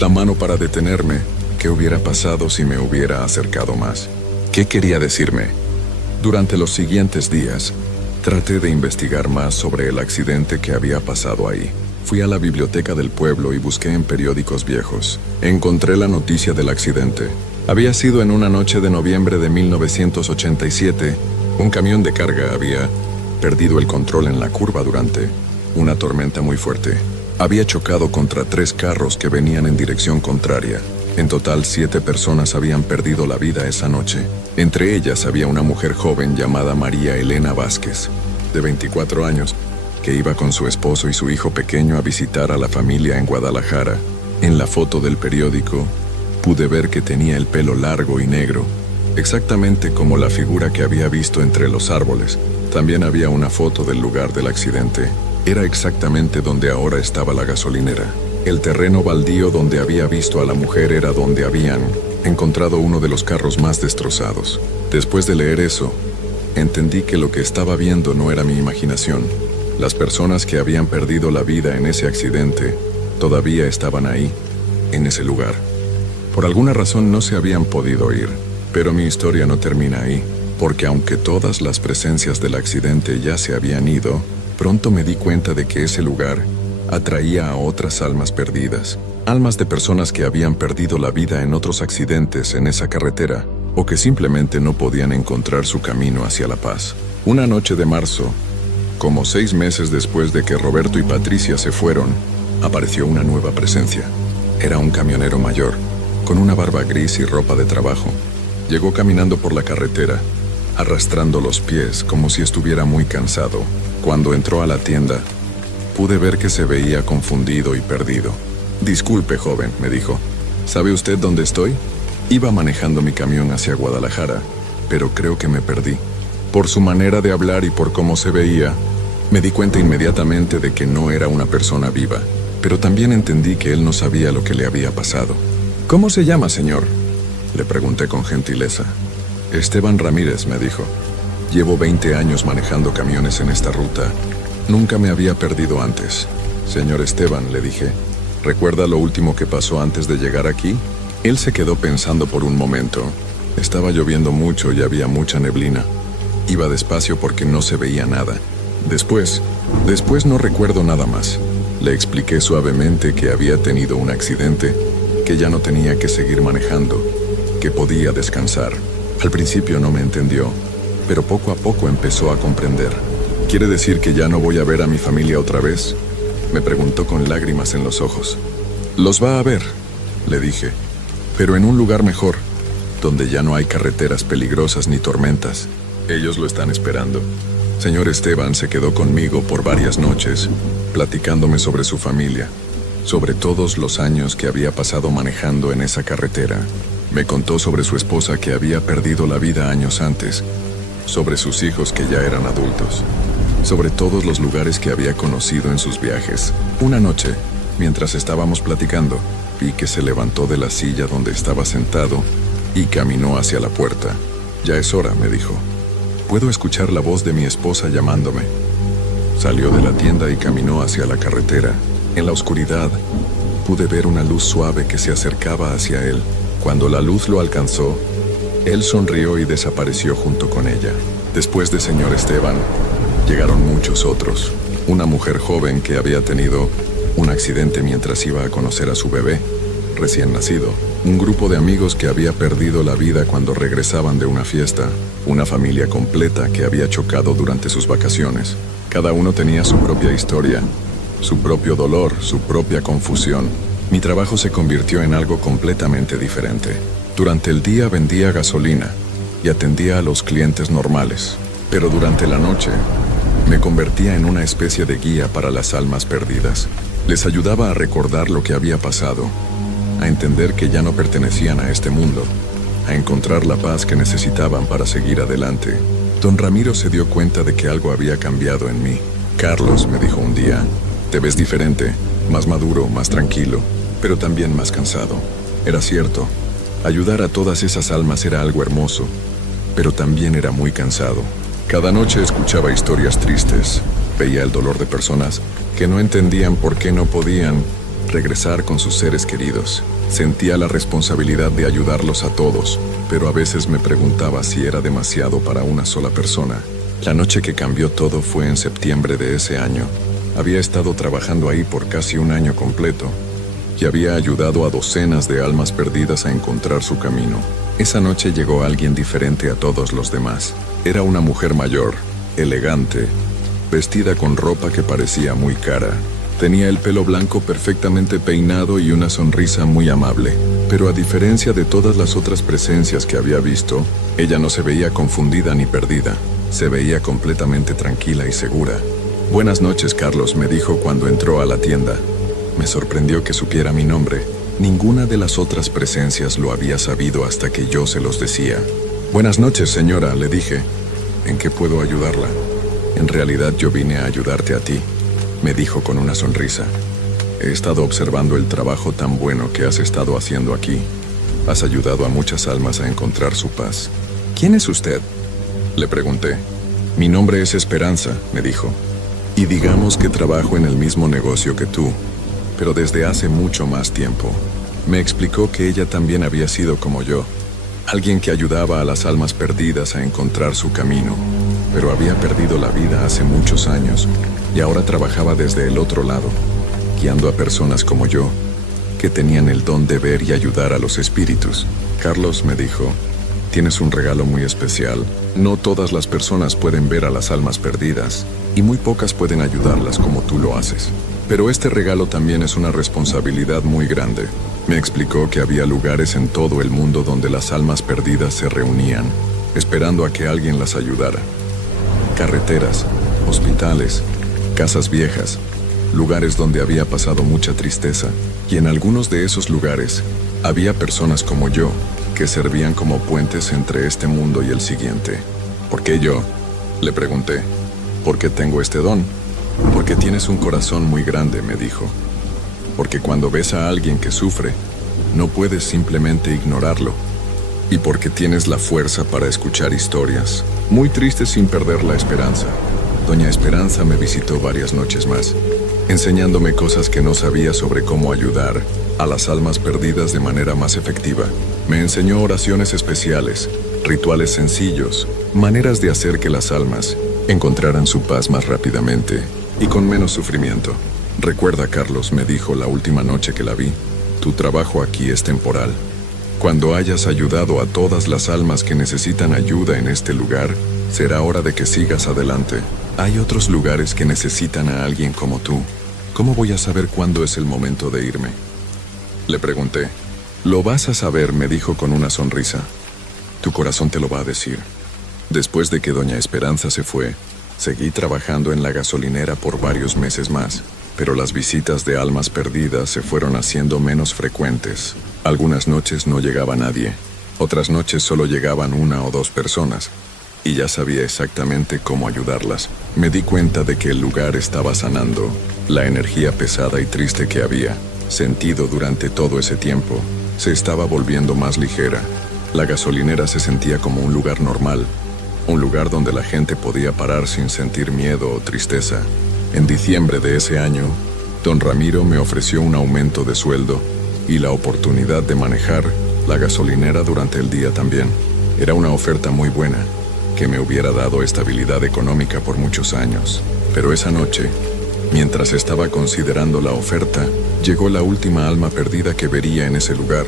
la mano para detenerme. ¿Qué hubiera pasado si me hubiera acercado más? ¿Qué quería decirme? Durante los siguientes días, traté de investigar más sobre el accidente que había pasado ahí. Fui a la biblioteca del pueblo y busqué en periódicos viejos. Encontré la noticia del accidente. Había sido en una noche de noviembre de 1987. Un camión de carga había perdido el control en la curva durante una tormenta muy fuerte. Había chocado contra 3 carros que venían en dirección contraria. En total, 7 personas habían perdido la vida esa noche. Entre ellas había una mujer joven llamada María Elena Vázquez, de 24 años, que iba con su esposo y su hijo pequeño a visitar a la familia en Guadalajara. En la foto del periódico, pude ver que tenía el pelo largo y negro, exactamente como la figura que había visto entre los árboles. También había una foto del lugar del accidente. Era exactamente donde ahora estaba la gasolinera. El terreno baldío donde había visto a la mujer era donde habían encontrado uno de los carros más destrozados. Después de leer eso, entendí que lo que estaba viendo no era mi imaginación. Las personas que habían perdido la vida en ese accidente todavía estaban ahí, en ese lugar. Por alguna razón no se habían podido ir, pero mi historia no termina ahí, porque aunque todas las presencias del accidente ya se habían ido, pronto me di cuenta de que ese lugar atraía a otras almas perdidas, almas de personas que habían perdido la vida en otros accidentes en esa carretera, o que simplemente no podían encontrar su camino hacia la paz. Una noche de marzo, como 6 meses después de que Roberto y Patricia se fueron, apareció una nueva presencia. Era un camionero mayor, con una barba gris y ropa de trabajo. Llegó caminando por la carretera, arrastrando los pies como si estuviera muy cansado. Cuando entró a la tienda, pude ver que se veía confundido y perdido. «Disculpe, joven», me dijo. «¿Sabe usted dónde estoy? Iba manejando mi camión hacia Guadalajara, pero creo que me perdí». Por su manera de hablar y por cómo se veía, me di cuenta inmediatamente de que no era una persona viva, pero también entendí que él no sabía lo que le había pasado. «¿Cómo se llama, señor?», le pregunté con gentileza. «Esteban Ramírez», me dijo. «Llevo 20 años manejando camiones en esta ruta. Nunca me había perdido antes». «Señor Esteban», le dije, «¿recuerda lo último que pasó antes de llegar aquí?». Él se quedó pensando por un momento. Estaba lloviendo mucho y había mucha neblina. Iba despacio porque no se veía nada. Después no recuerdo nada más. Le expliqué suavemente que había tenido un accidente, que ya no tenía que seguir manejando, que podía descansar. Al principio no me entendió, pero poco a poco empezó a comprender. «¿Quiere decir que ya no voy a ver a mi familia otra vez?», me preguntó con lágrimas en los ojos. «Los va a ver», le dije, «pero en un lugar mejor, donde ya no hay carreteras peligrosas ni tormentas. Ellos lo están esperando». Señor Esteban se quedó conmigo por varias noches, platicándome sobre su familia, sobre todos los años que había pasado manejando en esa carretera. Me contó sobre su esposa que había perdido la vida años antes, sobre sus hijos que ya eran adultos, sobre todos los lugares que había conocido en sus viajes. Una noche, mientras estábamos platicando, vi que se levantó de la silla donde estaba sentado y caminó hacia la puerta. «Ya es hora», me dijo. «Puedo escuchar la voz de mi esposa llamándome». Salió de la tienda y caminó hacia la carretera. En la oscuridad, pude ver una luz suave que se acercaba hacia él. Cuando la luz lo alcanzó, él sonrió y desapareció junto con ella. Después de señor Esteban, llegaron muchos otros. Una mujer joven que había tenido un accidente mientras iba a conocer a su bebé, recién nacido. Un grupo de amigos que había perdido la vida cuando regresaban de una fiesta. Una familia completa que había chocado durante sus vacaciones. Cada uno tenía su propia historia, su propio dolor, su propia confusión. Mi trabajo se convirtió en algo completamente diferente. Durante el día vendía gasolina y atendía a los clientes normales, pero durante la noche me convertía en una especie de guía para las almas perdidas. Les ayudaba a recordar lo que había pasado, a entender que ya no pertenecían a este mundo, a encontrar la paz que necesitaban para seguir adelante. Don Ramiro se dio cuenta de que algo había cambiado en mí. «Carlos», me dijo un día, «te ves diferente, más maduro, más tranquilo, pero también más cansado». Era cierto. Ayudar a todas esas almas era algo hermoso, pero también era muy cansado. Cada noche escuchaba historias tristes, veía el dolor de personas que no entendían por qué no podían regresar con sus seres queridos. Sentía la responsabilidad de ayudarlos a todos, pero a veces me preguntaba si era demasiado para una sola persona. La noche que cambió todo fue en septiembre de ese año. Había estado trabajando ahí por casi un año completo y había ayudado a docenas de almas perdidas a encontrar su camino. Esa noche llegó alguien diferente a todos los demás. Era una mujer mayor, elegante, vestida con ropa que parecía muy cara. Tenía el pelo blanco perfectamente peinado y una sonrisa muy amable. Pero a diferencia de todas las otras presencias que había visto, ella no se veía confundida ni perdida. Se veía completamente tranquila y segura. «Buenas noches, Carlos», me dijo cuando entró a la tienda. Me sorprendió que supiera mi nombre. Ninguna de las otras presencias lo había sabido hasta que yo se los decía. «Buenas noches, señora», le dije. «¿En qué puedo ayudarla?» «En realidad yo vine a ayudarte a ti», me dijo con una sonrisa. «He estado observando el trabajo tan bueno que has estado haciendo aquí. Has ayudado a muchas almas a encontrar su paz». «¿Quién es usted?», le pregunté. «Mi nombre es Esperanza», me dijo. «Y digamos que trabajo en el mismo negocio que tú, pero desde hace mucho más tiempo». Me explicó que ella también había sido como yo, alguien que ayudaba a las almas perdidas a encontrar su camino, pero había perdido la vida hace muchos años y ahora trabajaba desde el otro lado, guiando a personas como yo, que tenían el don de ver y ayudar a los espíritus. «Carlos», me dijo, «tienes un regalo muy especial. No todas las personas pueden ver a las almas perdidas, y muy pocas pueden ayudarlas como tú lo haces. Pero este regalo también es una responsabilidad muy grande». Me explicó que había lugares en todo el mundo donde las almas perdidas se reunían, esperando a que alguien las ayudara. Carreteras, hospitales, casas viejas, lugares donde había pasado mucha tristeza, y en algunos de esos lugares había personas como yo, que servían como puentes entre este mundo y el siguiente. «¿Por qué yo?», le pregunté. «Porque tengo este don». «Porque tienes un corazón muy grande», me dijo. «Porque cuando ves a alguien que sufre, no puedes simplemente ignorarlo. Y porque tienes la fuerza para escuchar historias muy tristes sin perder la esperanza». Doña Esperanza me visitó varias noches más, enseñándome cosas que no sabía sobre cómo ayudar a las almas perdidas de manera más efectiva. Me enseñó oraciones especiales, rituales sencillos, maneras de hacer que las almas encontraran su paz más rápidamente y con menos sufrimiento. «Recuerda, Carlos», me dijo la última noche que la vi, «tu trabajo aquí es temporal. Cuando hayas ayudado a todas las almas que necesitan ayuda en este lugar, será hora de que sigas adelante. Hay otros lugares que necesitan a alguien como tú. ¿Cómo voy a saber cuándo es el momento de irme?», le pregunté. «Lo vas a saber», me dijo con una sonrisa. «Tu corazón te lo va a decir». Después de que doña Esperanza se fue, seguí trabajando en la gasolinera por varios meses más, pero las visitas de almas perdidas se fueron haciendo menos frecuentes. Algunas noches no llegaba nadie, otras noches solo llegaban 1 o 2 personas, y ya sabía exactamente cómo ayudarlas. Me di cuenta de que el lugar estaba sanando. La energía pesada y triste que había sentido durante todo ese tiempo se estaba volviendo más ligera. La gasolinera se sentía como un lugar normal, un lugar donde la gente podía parar sin sentir miedo o tristeza. En diciembre de ese año, don Ramiro me ofreció un aumento de sueldo y la oportunidad de manejar la gasolinera durante el día también. Era una oferta muy buena, que me hubiera dado estabilidad económica por muchos años. Pero esa noche, mientras estaba considerando la oferta, llegó la última alma perdida que vería en ese lugar.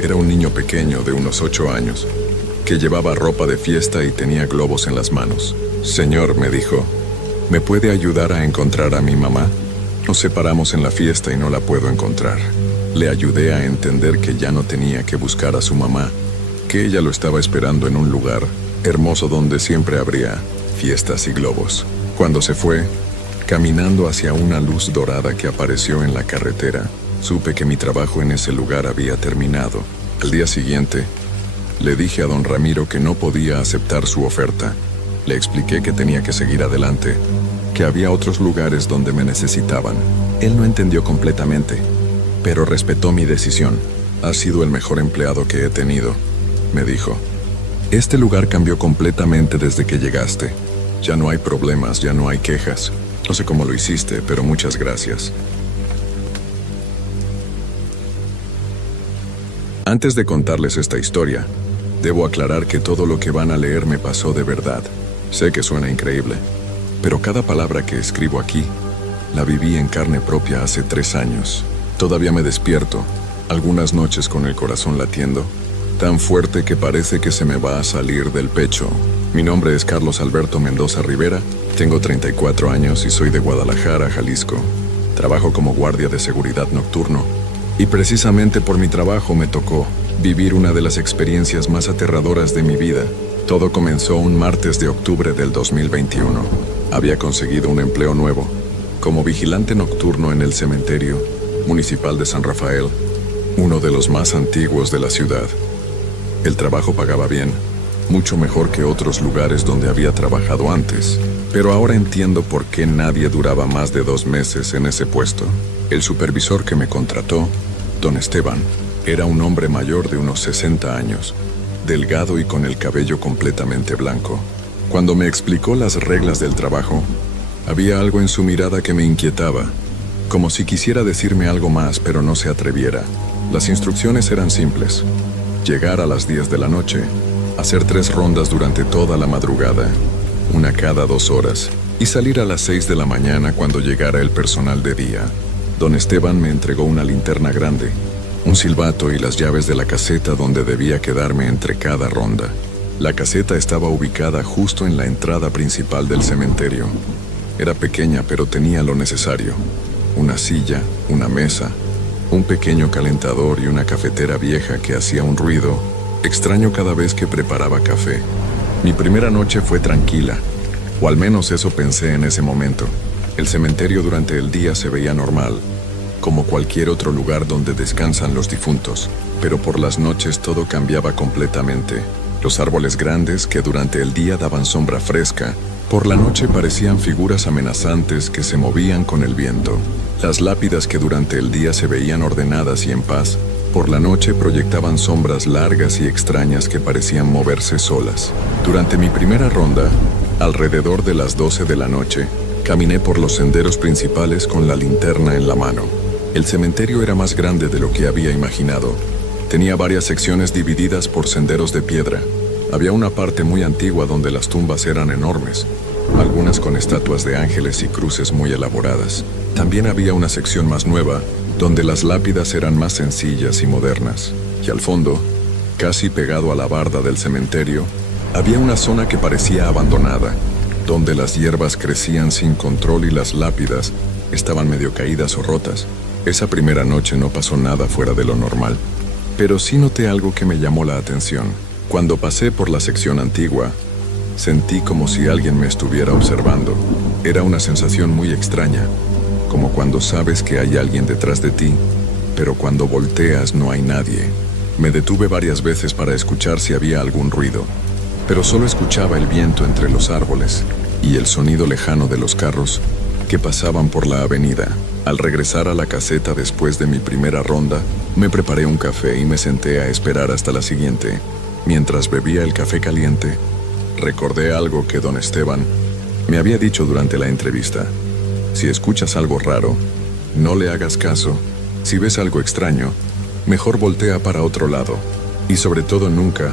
Era un niño pequeño de unos 8 años, que llevaba ropa de fiesta y tenía globos en las manos. «Señor», me dijo, «¿me puede ayudar a encontrar a mi mamá? Nos separamos en la fiesta y no la puedo encontrar». Le ayudé a entender que ya no tenía que buscar a su mamá, que ella lo estaba esperando en un lugar hermoso donde siempre habría fiestas y globos. Cuando se fue, caminando hacia una luz dorada que apareció en la carretera, supe que mi trabajo en ese lugar había terminado. Al día siguiente, le dije a don Ramiro que no podía aceptar su oferta. Le expliqué que tenía que seguir adelante, que había otros lugares donde me necesitaban. Él no entendió completamente, pero respetó mi decisión. Has sido el mejor empleado que he tenido, me dijo. Este lugar cambió completamente desde que llegaste. Ya no hay problemas, ya no hay quejas. No sé cómo lo hiciste, pero muchas gracias. Antes de contarles esta historia, debo aclarar que todo lo que van a leer me pasó de verdad. Sé que suena increíble, pero cada palabra que escribo aquí, la viví en carne propia hace 3 años. Todavía me despierto, algunas noches con el corazón latiendo, tan fuerte que parece que se me va a salir del pecho. Mi nombre es Carlos Alberto Mendoza Rivera, tengo 34 años y soy de Guadalajara, Jalisco. Trabajo como guardia de seguridad nocturno. Y precisamente por mi trabajo me tocó vivir una de las experiencias más aterradoras de mi vida. Todo comenzó un martes de octubre del 2021. Había conseguido un empleo nuevo, como vigilante nocturno en el cementerio municipal de San Rafael, uno de los más antiguos de la ciudad. El trabajo pagaba bien, mucho mejor que otros lugares donde había trabajado antes, pero ahora entiendo por qué nadie duraba más de 2 meses en ese puesto. El supervisor que me contrató, don Esteban, era un hombre mayor de unos 60 años, delgado y con el cabello completamente blanco. Cuando me explicó las reglas del trabajo, había algo en su mirada que me inquietaba, como si quisiera decirme algo más, pero no se atreviera. Las instrucciones eran simples: llegar a las 10 de la noche, hacer 3 rondas durante toda la madrugada, una cada 2 horas, y salir a las 6 de la mañana cuando llegara el personal de día. Don Esteban me entregó una linterna grande, un silbato y las llaves de la caseta donde debía quedarme entre cada ronda. La caseta estaba ubicada justo en la entrada principal del cementerio. Era pequeña, pero tenía lo necesario: una silla, una mesa, un pequeño calentador y una cafetera vieja que hacía un ruido extraño cada vez que preparaba café. Mi primera noche fue tranquila, o al menos eso pensé en ese momento. El cementerio durante el día se veía normal, como cualquier otro lugar donde descansan los difuntos, pero por las noches todo cambiaba completamente. Los árboles grandes, que durante el día daban sombra fresca, por la noche parecían figuras amenazantes que se movían con el viento. Las lápidas, que durante el día se veían ordenadas y en paz, por la noche proyectaban sombras largas y extrañas que parecían moverse solas. Durante mi primera ronda, alrededor de las 12 de la noche, caminé por los senderos principales con la linterna en la mano. El cementerio era más grande de lo que había imaginado. Tenía varias secciones divididas por senderos de piedra. Había una parte muy antigua donde las tumbas eran enormes, algunas con estatuas de ángeles y cruces muy elaboradas. También había una sección más nueva, donde las lápidas eran más sencillas y modernas. Y al fondo, casi pegado a la barda del cementerio, había una zona que parecía abandonada, donde las hierbas crecían sin control y las lápidas estaban medio caídas o rotas. Esa primera noche no pasó nada fuera de lo normal, pero sí noté algo que me llamó la atención. Cuando pasé por la sección antigua, sentí como si alguien me estuviera observando. Era una sensación muy extraña, como cuando sabes que hay alguien detrás de ti, pero cuando volteas no hay nadie. Me detuve varias veces para escuchar si había algún ruido, pero solo escuchaba el viento entre los árboles y el sonido lejano de los carros que pasaban por la avenida. Al regresar a la caseta después de mi primera ronda, me preparé un café y me senté a esperar hasta la siguiente. Mientras bebía el café caliente, recordé algo que don Esteban me había dicho durante la entrevista. Si escuchas algo raro, no le hagas caso. Si ves algo extraño, mejor voltea para otro lado. Y sobre todo nunca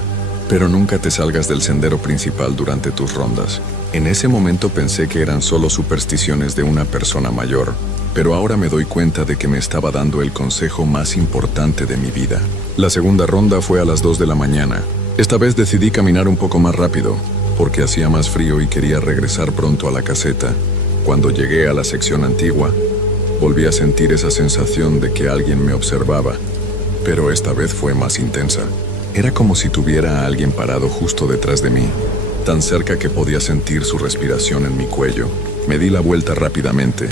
te salgas del sendero principal durante tus rondas. En ese momento pensé que eran solo supersticiones de una persona mayor, pero ahora me doy cuenta de que me estaba dando el consejo más importante de mi vida. La segunda ronda fue a las 2 de la mañana. Esta vez decidí caminar un poco más rápido, porque hacía más frío y quería regresar pronto a la caseta. Cuando llegué a la sección antigua, volví a sentir esa sensación de que alguien me observaba, pero esta vez fue más intensa. Era como si tuviera a alguien parado justo detrás de mí, tan cerca que podía sentir su respiración en mi cuello. Me di la vuelta rápidamente,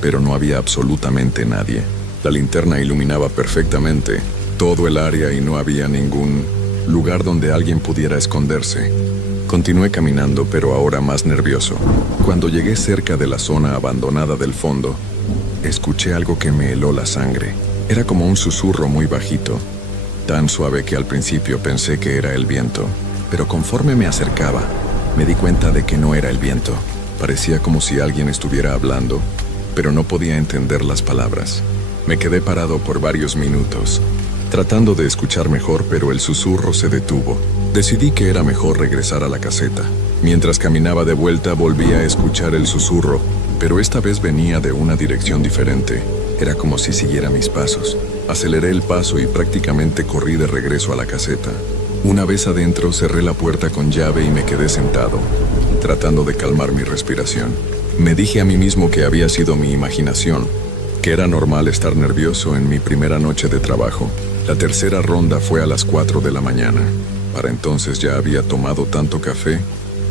pero no había absolutamente nadie. La linterna iluminaba perfectamente todo el área y no había ningún lugar donde alguien pudiera esconderse. Continué caminando, pero ahora más nervioso. Cuando llegué cerca de la zona abandonada del fondo, escuché algo que me heló la sangre. Era como un susurro muy bajito, tan suave que al principio pensé que era el viento, pero conforme me acercaba, me di cuenta de que no era el viento. Parecía como si alguien estuviera hablando, pero no podía entender las palabras. Me quedé parado por varios minutos, tratando de escuchar mejor, pero el susurro se detuvo. Decidí que era mejor regresar a la caseta. Mientras caminaba de vuelta, volví a escuchar el susurro, pero esta vez venía de una dirección diferente. Era como si siguiera mis pasos. Aceleré el paso y prácticamente corrí de regreso a la caseta. Una vez adentro, cerré la puerta con llave y me quedé sentado, tratando de calmar mi respiración. Me dije a mí mismo que había sido mi imaginación, que era normal estar nervioso en mi primera noche de trabajo. La tercera ronda fue a las 4 de la mañana. Para entonces ya había tomado tanto café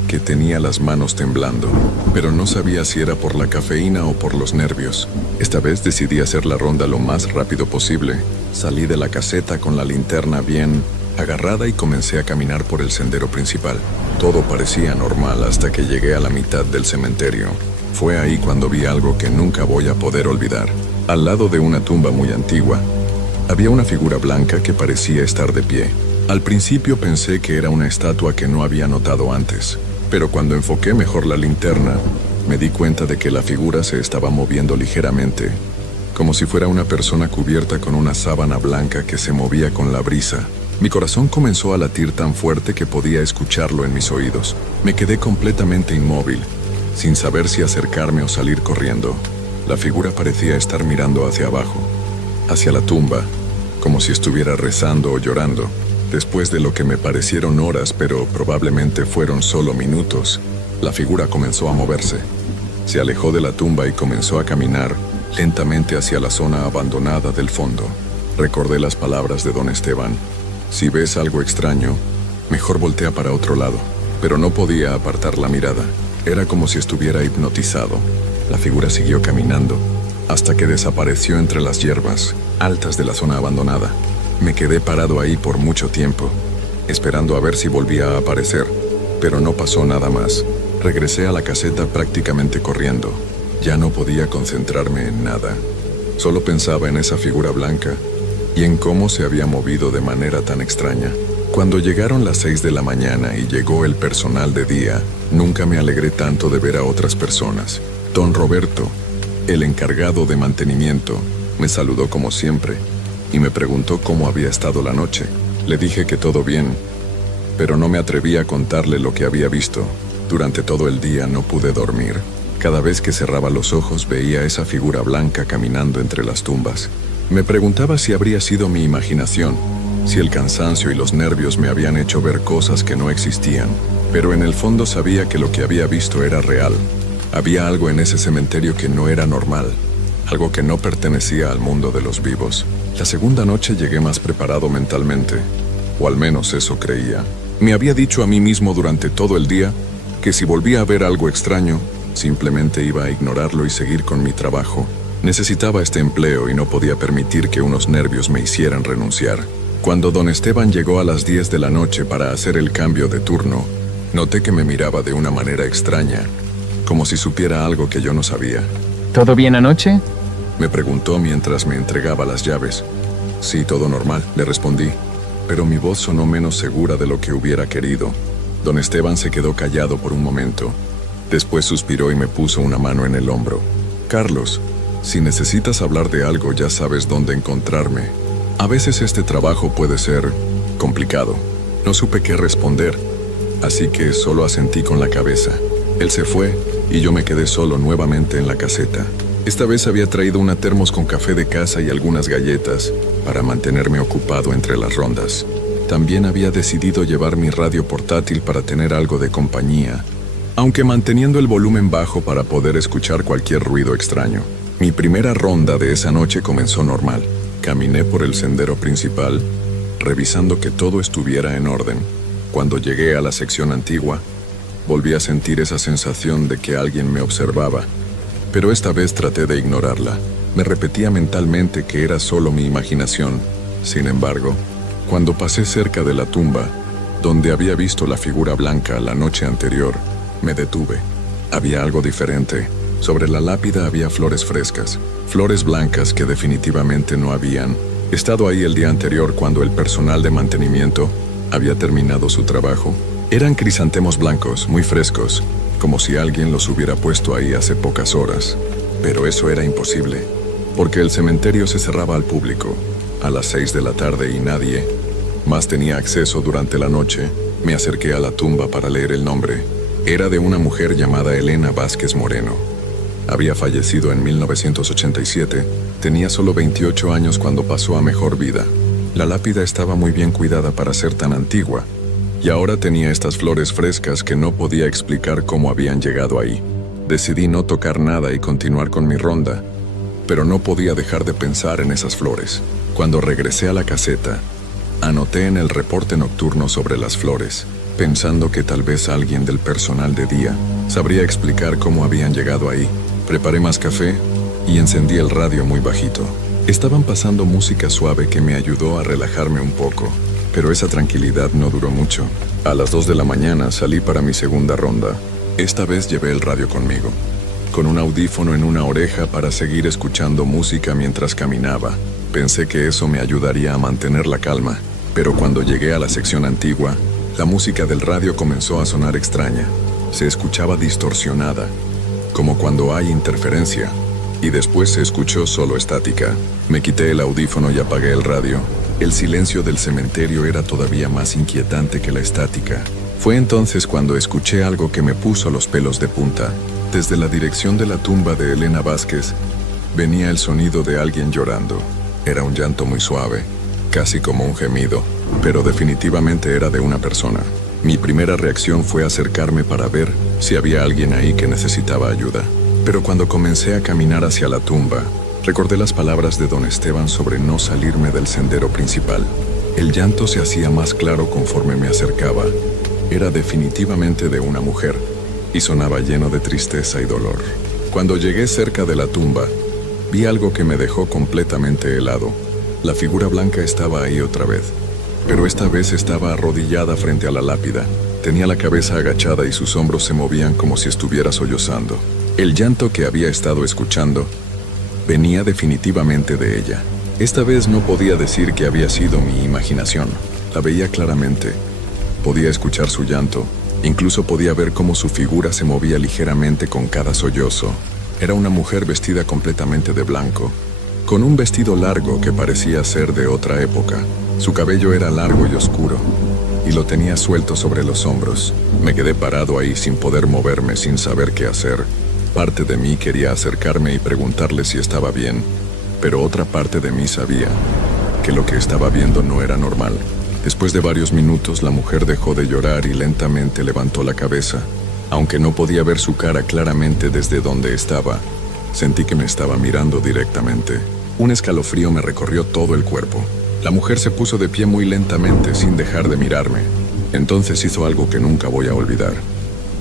que tenía las manos temblando, pero no sabía si era por la cafeína o por los nervios. Esta vez decidí hacer la ronda lo más rápido posible. Salí de la caseta con la linterna bien agarrada y comencé a caminar por el sendero principal. Todo parecía normal hasta que llegué a la mitad del cementerio. Fue ahí cuando vi algo que nunca voy a poder olvidar. Al lado de una tumba muy antigua, había una figura blanca que parecía estar de pie. Al principio pensé que era una estatua que no había notado antes, pero cuando enfoqué mejor la linterna, me di cuenta de que la figura se estaba moviendo ligeramente, como si fuera una persona cubierta con una sábana blanca que se movía con la brisa. Mi corazón comenzó a latir tan fuerte que podía escucharlo en mis oídos. Me quedé completamente inmóvil, sin saber si acercarme o salir corriendo. La figura parecía estar mirando hacia abajo, hacia la tumba, como si estuviera rezando o llorando. Después de lo que me parecieron horas, pero probablemente fueron solo minutos, la figura comenzó a moverse. Se alejó de la tumba y comenzó a caminar lentamente hacia la zona abandonada del fondo. Recordé las palabras de don Esteban: si ves algo extraño, mejor voltea para otro lado. Pero no podía apartar la mirada. Era como si estuviera hipnotizado. La figura siguió caminando, hasta que desapareció entre las hierbas altas de la zona abandonada. Me quedé parado ahí por mucho tiempo, esperando a ver si volvía a aparecer, pero no pasó nada más. Regresé a la caseta prácticamente corriendo. Ya no podía concentrarme en nada. Solo pensaba en esa figura blanca y en cómo se había movido de manera tan extraña. Cuando llegaron las 6 de la mañana y llegó el personal de día, nunca me alegré tanto de ver a otras personas. Don Roberto, el encargado de mantenimiento, me saludó como siempre y me preguntó cómo había estado la noche. Le dije que todo bien, pero no me atreví a contarle lo que había visto. Durante todo el día no pude dormir. Cada vez que cerraba los ojos veía esa figura blanca caminando entre las tumbas. Me preguntaba si habría sido mi imaginación, si el cansancio y los nervios me habían hecho ver cosas que no existían, pero en el fondo sabía que lo que había visto era real. Había algo en ese cementerio que no era normal, algo que no pertenecía al mundo de los vivos. La segunda noche llegué más preparado mentalmente, o al menos eso creía. Me había dicho a mí mismo durante todo el día que si volvía a ver algo extraño, simplemente iba a ignorarlo y seguir con mi trabajo. Necesitaba este empleo y no podía permitir que unos nervios me hicieran renunciar. Cuando don Esteban llegó a las 10 de la noche para hacer el cambio de turno, noté que me miraba de una manera extraña, como si supiera algo que yo no sabía. ¿Todo bien anoche? Me preguntó mientras me entregaba las llaves. Sí, todo normal, le respondí, pero mi voz sonó menos segura de lo que hubiera querido. Don Esteban se quedó callado por un momento. Después suspiró y me puso una mano en el hombro. Carlos, si necesitas hablar de algo, ya sabes dónde encontrarme. A veces este trabajo puede ser complicado. No supe qué responder, así que solo asentí con la cabeza. Él se fue y yo me quedé solo nuevamente en la caseta. Esta vez había traído una termos con café de casa y algunas galletas para mantenerme ocupado entre las rondas. También había decidido llevar mi radio portátil para tener algo de compañía, aunque manteniendo el volumen bajo para poder escuchar cualquier ruido extraño. Mi primera ronda de esa noche comenzó normal. Caminé por el sendero principal, revisando que todo estuviera en orden. Cuando llegué a la sección antigua, volví a sentir esa sensación de que alguien me observaba, pero esta vez traté de ignorarla. Me repetía mentalmente que era solo mi imaginación. Sin embargo, cuando pasé cerca de la tumba, donde había visto la figura blanca la noche anterior, me detuve. Había algo diferente. Sobre la lápida había flores frescas, flores blancas que definitivamente no habían He estado ahí el día anterior cuando el personal de mantenimiento había terminado su trabajo. Eran crisantemos blancos, muy frescos, como si alguien los hubiera puesto ahí hace pocas horas. Pero eso era imposible, porque el cementerio se cerraba al público a las 6 de la tarde y nadie más tenía acceso durante la noche. Me acerqué a la tumba para leer el nombre. Era de una mujer llamada Elena Vázquez Moreno. Había fallecido en 1987. Tenía solo 28 años cuando pasó a mejor vida. La lápida estaba muy bien cuidada para ser tan antigua, y ahora tenía estas flores frescas que no podía explicar cómo habían llegado ahí. Decidí no tocar nada y continuar con mi ronda, pero no podía dejar de pensar en esas flores. Cuando regresé a la caseta, anoté en el reporte nocturno sobre las flores, pensando que tal vez alguien del personal de día sabría explicar cómo habían llegado ahí. Preparé más café y encendí el radio muy bajito. Estaban pasando música suave que me ayudó a relajarme un poco, pero esa tranquilidad no duró mucho. A las 2 de la mañana salí para mi segunda ronda. Esta vez llevé el radio conmigo, con un audífono en una oreja para seguir escuchando música mientras caminaba. Pensé que eso me ayudaría a mantener la calma, pero cuando llegué a la sección antigua, la música del radio comenzó a sonar extraña. Se escuchaba distorsionada, como cuando hay interferencia, y después se escuchó solo estática. Me quité el audífono y apagué el radio. El silencio del cementerio era todavía más inquietante que la estática. Fue entonces cuando escuché algo que me puso los pelos de punta. Desde la dirección de la tumba de Elena Vázquez venía el sonido de alguien llorando. Era un llanto muy suave, casi como un gemido, pero definitivamente era de una persona. Mi primera reacción fue acercarme para ver si había alguien ahí que necesitaba ayuda. Pero cuando comencé a caminar hacia la tumba, recordé las palabras de don Esteban sobre no salirme del sendero principal. El llanto se hacía más claro conforme me acercaba. Era definitivamente de una mujer, y sonaba lleno de tristeza y dolor. Cuando llegué cerca de la tumba, vi algo que me dejó completamente helado. La figura blanca estaba ahí otra vez, pero esta vez estaba arrodillada frente a la lápida. Tenía la cabeza agachada y sus hombros se movían como si estuviera sollozando. El llanto que había estado escuchando venía definitivamente de ella. Esta vez no podía decir que había sido mi imaginación. La veía claramente. Podía escuchar su llanto. Incluso podía ver cómo su figura se movía ligeramente con cada sollozo. Era una mujer vestida completamente de blanco, con un vestido largo que parecía ser de otra época. Su cabello era largo y oscuro, y lo tenía suelto sobre los hombros. Me quedé parado ahí sin poder moverme, sin saber qué hacer. Parte de mí quería acercarme y preguntarle si estaba bien, pero otra parte de mí sabía que lo que estaba viendo no era normal. Después de varios minutos, la mujer dejó de llorar y lentamente levantó la cabeza. Aunque no podía ver su cara claramente desde donde estaba, sentí que me estaba mirando directamente. Un escalofrío me recorrió todo el cuerpo. La mujer se puso de pie muy lentamente, sin dejar de mirarme. Entonces hizo algo que nunca voy a olvidar.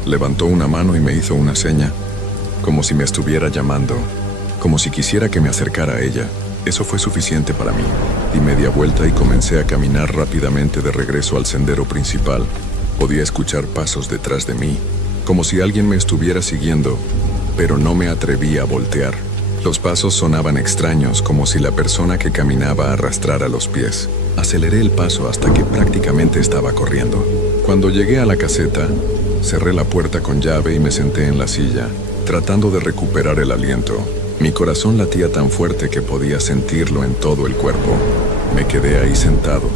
Levantó una mano y me hizo una seña, como si me estuviera llamando, como si quisiera que me acercara a ella. Eso fue suficiente para mí. Di media vuelta y comencé a caminar rápidamente de regreso al sendero principal. Podía escuchar pasos detrás de mí, como si alguien me estuviera siguiendo, pero no me atreví a voltear. Los pasos sonaban extraños, como si la persona que caminaba arrastrara los pies. Aceleré el paso hasta que prácticamente estaba corriendo. Cuando llegué a la caseta, cerré la puerta con llave y me senté en la silla, tratando de recuperar el aliento. Mi corazón latía tan fuerte que podía sentirlo en todo el cuerpo. Me quedé ahí sentado,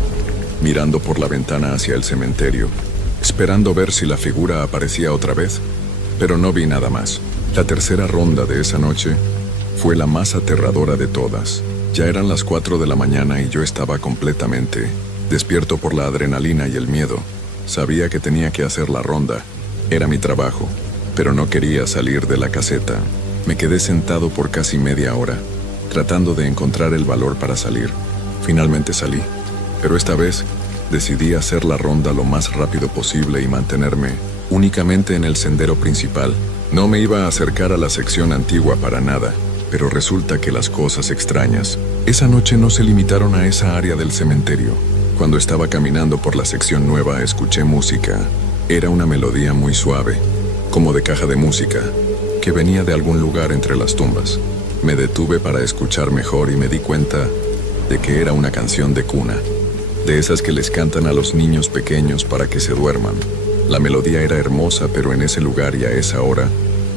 mirando por la ventana hacia el cementerio, esperando ver si la figura aparecía otra vez, pero no vi nada más. La tercera ronda de esa noche fue la más aterradora de todas. Ya eran las 4 de la mañana y yo estaba completamente despierto por la adrenalina y el miedo. Sabía que tenía que hacer la ronda. Era mi trabajo, pero no quería salir de la caseta. Me quedé sentado por casi media hora, tratando de encontrar el valor para salir. Finalmente salí, pero esta vez decidí hacer la ronda lo más rápido posible y mantenerme únicamente en el sendero principal. No me iba a acercar a la sección antigua para nada, pero resulta que las cosas extrañas esa noche no se limitaron a esa área del cementerio. Cuando estaba caminando por la sección nueva, escuché música. Era una melodía muy suave, como de caja de música, que venía de algún lugar entre las tumbas. Me detuve para escuchar mejor y me di cuenta de que era una canción de cuna, de esas que les cantan a los niños pequeños para que se duerman. La melodía era hermosa, pero en ese lugar y a esa hora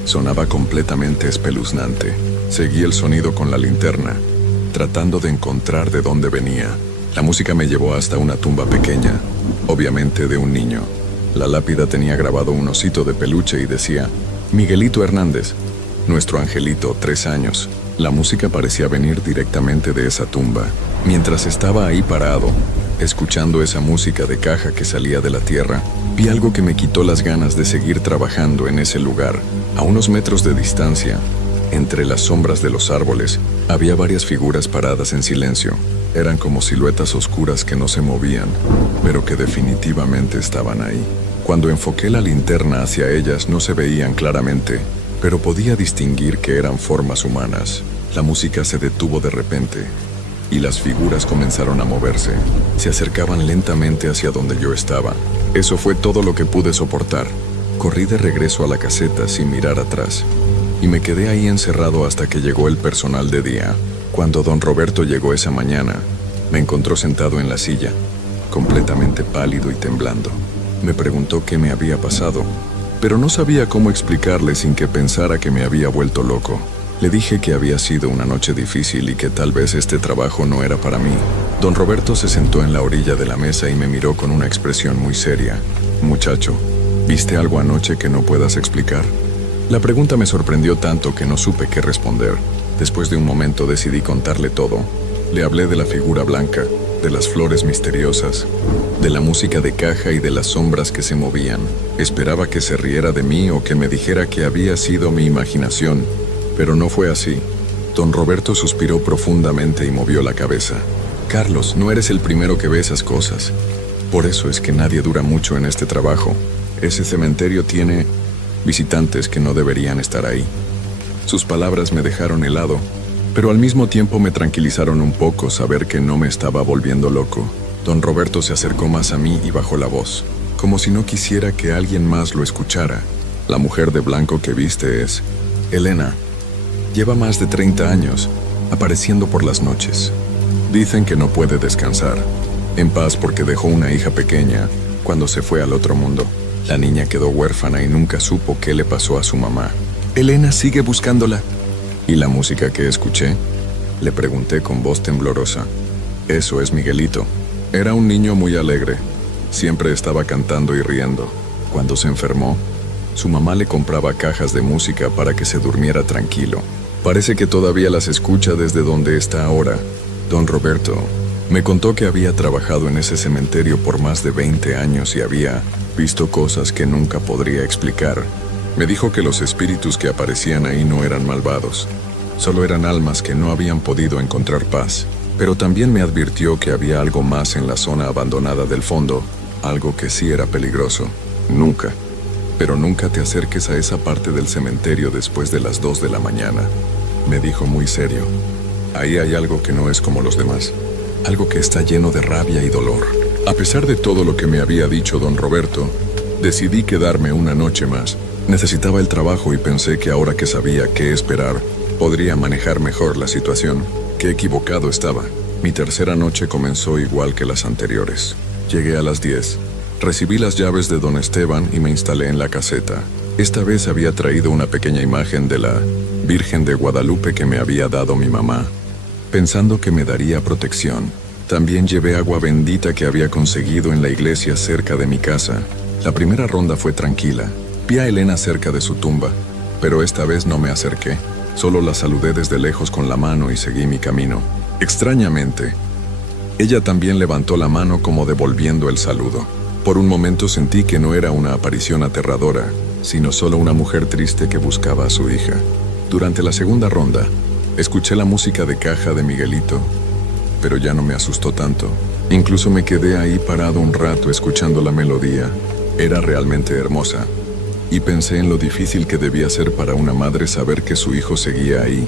sonaba completamente espeluznante. Seguí el sonido con la linterna, tratando de encontrar de dónde venía. La música me llevó hasta una tumba pequeña, obviamente de un niño. La lápida tenía grabado un osito de peluche y decía: Miguelito Hernández, nuestro angelito, 3 años. La música parecía venir directamente de esa tumba. Mientras estaba ahí parado, escuchando esa música de caja que salía de la tierra, vi algo que me quitó las ganas de seguir trabajando en ese lugar. A unos metros de distancia, entre las sombras de los árboles, había varias figuras paradas en silencio. Eran como siluetas oscuras que no se movían, pero que definitivamente estaban ahí. Cuando enfoqué la linterna hacia ellas no se veían claramente, pero podía distinguir que eran formas humanas. La música se detuvo de repente, y las figuras comenzaron a moverse. Se acercaban lentamente hacia donde yo estaba. Eso fue todo lo que pude soportar. Corrí de regreso a la caseta sin mirar atrás, y me quedé ahí encerrado hasta que llegó el personal de día. Cuando don Roberto llegó esa mañana, me encontró sentado en la silla, completamente pálido y temblando. Me preguntó qué me había pasado, pero no sabía cómo explicarle sin que pensara que me había vuelto loco. Le dije que había sido una noche difícil y que tal vez este trabajo no era para mí. Don Roberto se sentó en la orilla de la mesa y me miró con una expresión muy seria. Muchacho, ¿viste algo anoche que no puedas explicar? La pregunta me sorprendió tanto que no supe qué responder. Después de un momento decidí contarle todo. Le hablé de la figura blanca, de las flores misteriosas, de la música de caja y de las sombras que se movían. Esperaba que se riera de mí o que me dijera que había sido mi imaginación, pero no fue así. Don Roberto suspiró profundamente y movió la cabeza. Carlos, no eres el primero que ve esas cosas. Por eso es que nadie dura mucho en este trabajo. Ese cementerio tiene visitantes que no deberían estar ahí. Sus palabras me dejaron helado, pero al mismo tiempo me tranquilizaron un poco saber que no me estaba volviendo loco. Don Roberto se acercó más a mí y bajó la voz, como si no quisiera que alguien más lo escuchara. La mujer de blanco que viste es Elena. Lleva más de 30 años, apareciendo por las noches. Dicen que no puede descansar en paz porque dejó una hija pequeña cuando se fue al otro mundo. La niña quedó huérfana y nunca supo qué le pasó a su mamá. Elena sigue buscándola. ¿Y la música que escuché? Le pregunté con voz temblorosa. Eso es Miguelito. Era un niño muy alegre. Siempre estaba cantando y riendo. Cuando se enfermó, su mamá le compraba cajas de música para que se durmiera tranquilo. Parece que todavía las escucha desde donde está ahora. Don Roberto me contó que había trabajado en ese cementerio por más de 20 años y había visto cosas que nunca podría explicar. Me dijo que los espíritus que aparecían ahí no eran malvados, solo eran almas que no habían podido encontrar paz. Pero también me advirtió que había algo más en la zona abandonada del fondo, algo que sí era peligroso. Pero nunca te acerques a esa parte del cementerio después de las 2 de la mañana, me dijo muy serio. Ahí hay algo que no es como los demás, algo que está lleno de rabia y dolor. A pesar de todo lo que me había dicho don Roberto, decidí quedarme una noche más. Necesitaba el trabajo y pensé que ahora que sabía qué esperar, podría manejar mejor la situación. Qué equivocado estaba. Mi tercera noche comenzó igual que las anteriores. Llegué a las 10. Recibí las llaves de don Esteban y me instalé en la caseta. Esta vez había traído una pequeña imagen de la Virgen de Guadalupe que me había dado mi mamá, pensando que me daría protección. También llevé agua bendita que había conseguido en la iglesia cerca de mi casa. La primera ronda fue tranquila. Vi a Elena cerca de su tumba, pero esta vez no me acerqué. Solo la saludé desde lejos con la mano y seguí mi camino. Extrañamente, ella también levantó la mano como devolviendo el saludo. Por un momento sentí que no era una aparición aterradora, sino solo una mujer triste que buscaba a su hija. Durante la segunda ronda, escuché la música de caja de Miguelito, pero ya no me asustó tanto. Incluso me quedé ahí parado un rato escuchando la melodía. Era realmente hermosa. Y pensé en lo difícil que debía ser para una madre saber que su hijo seguía ahí,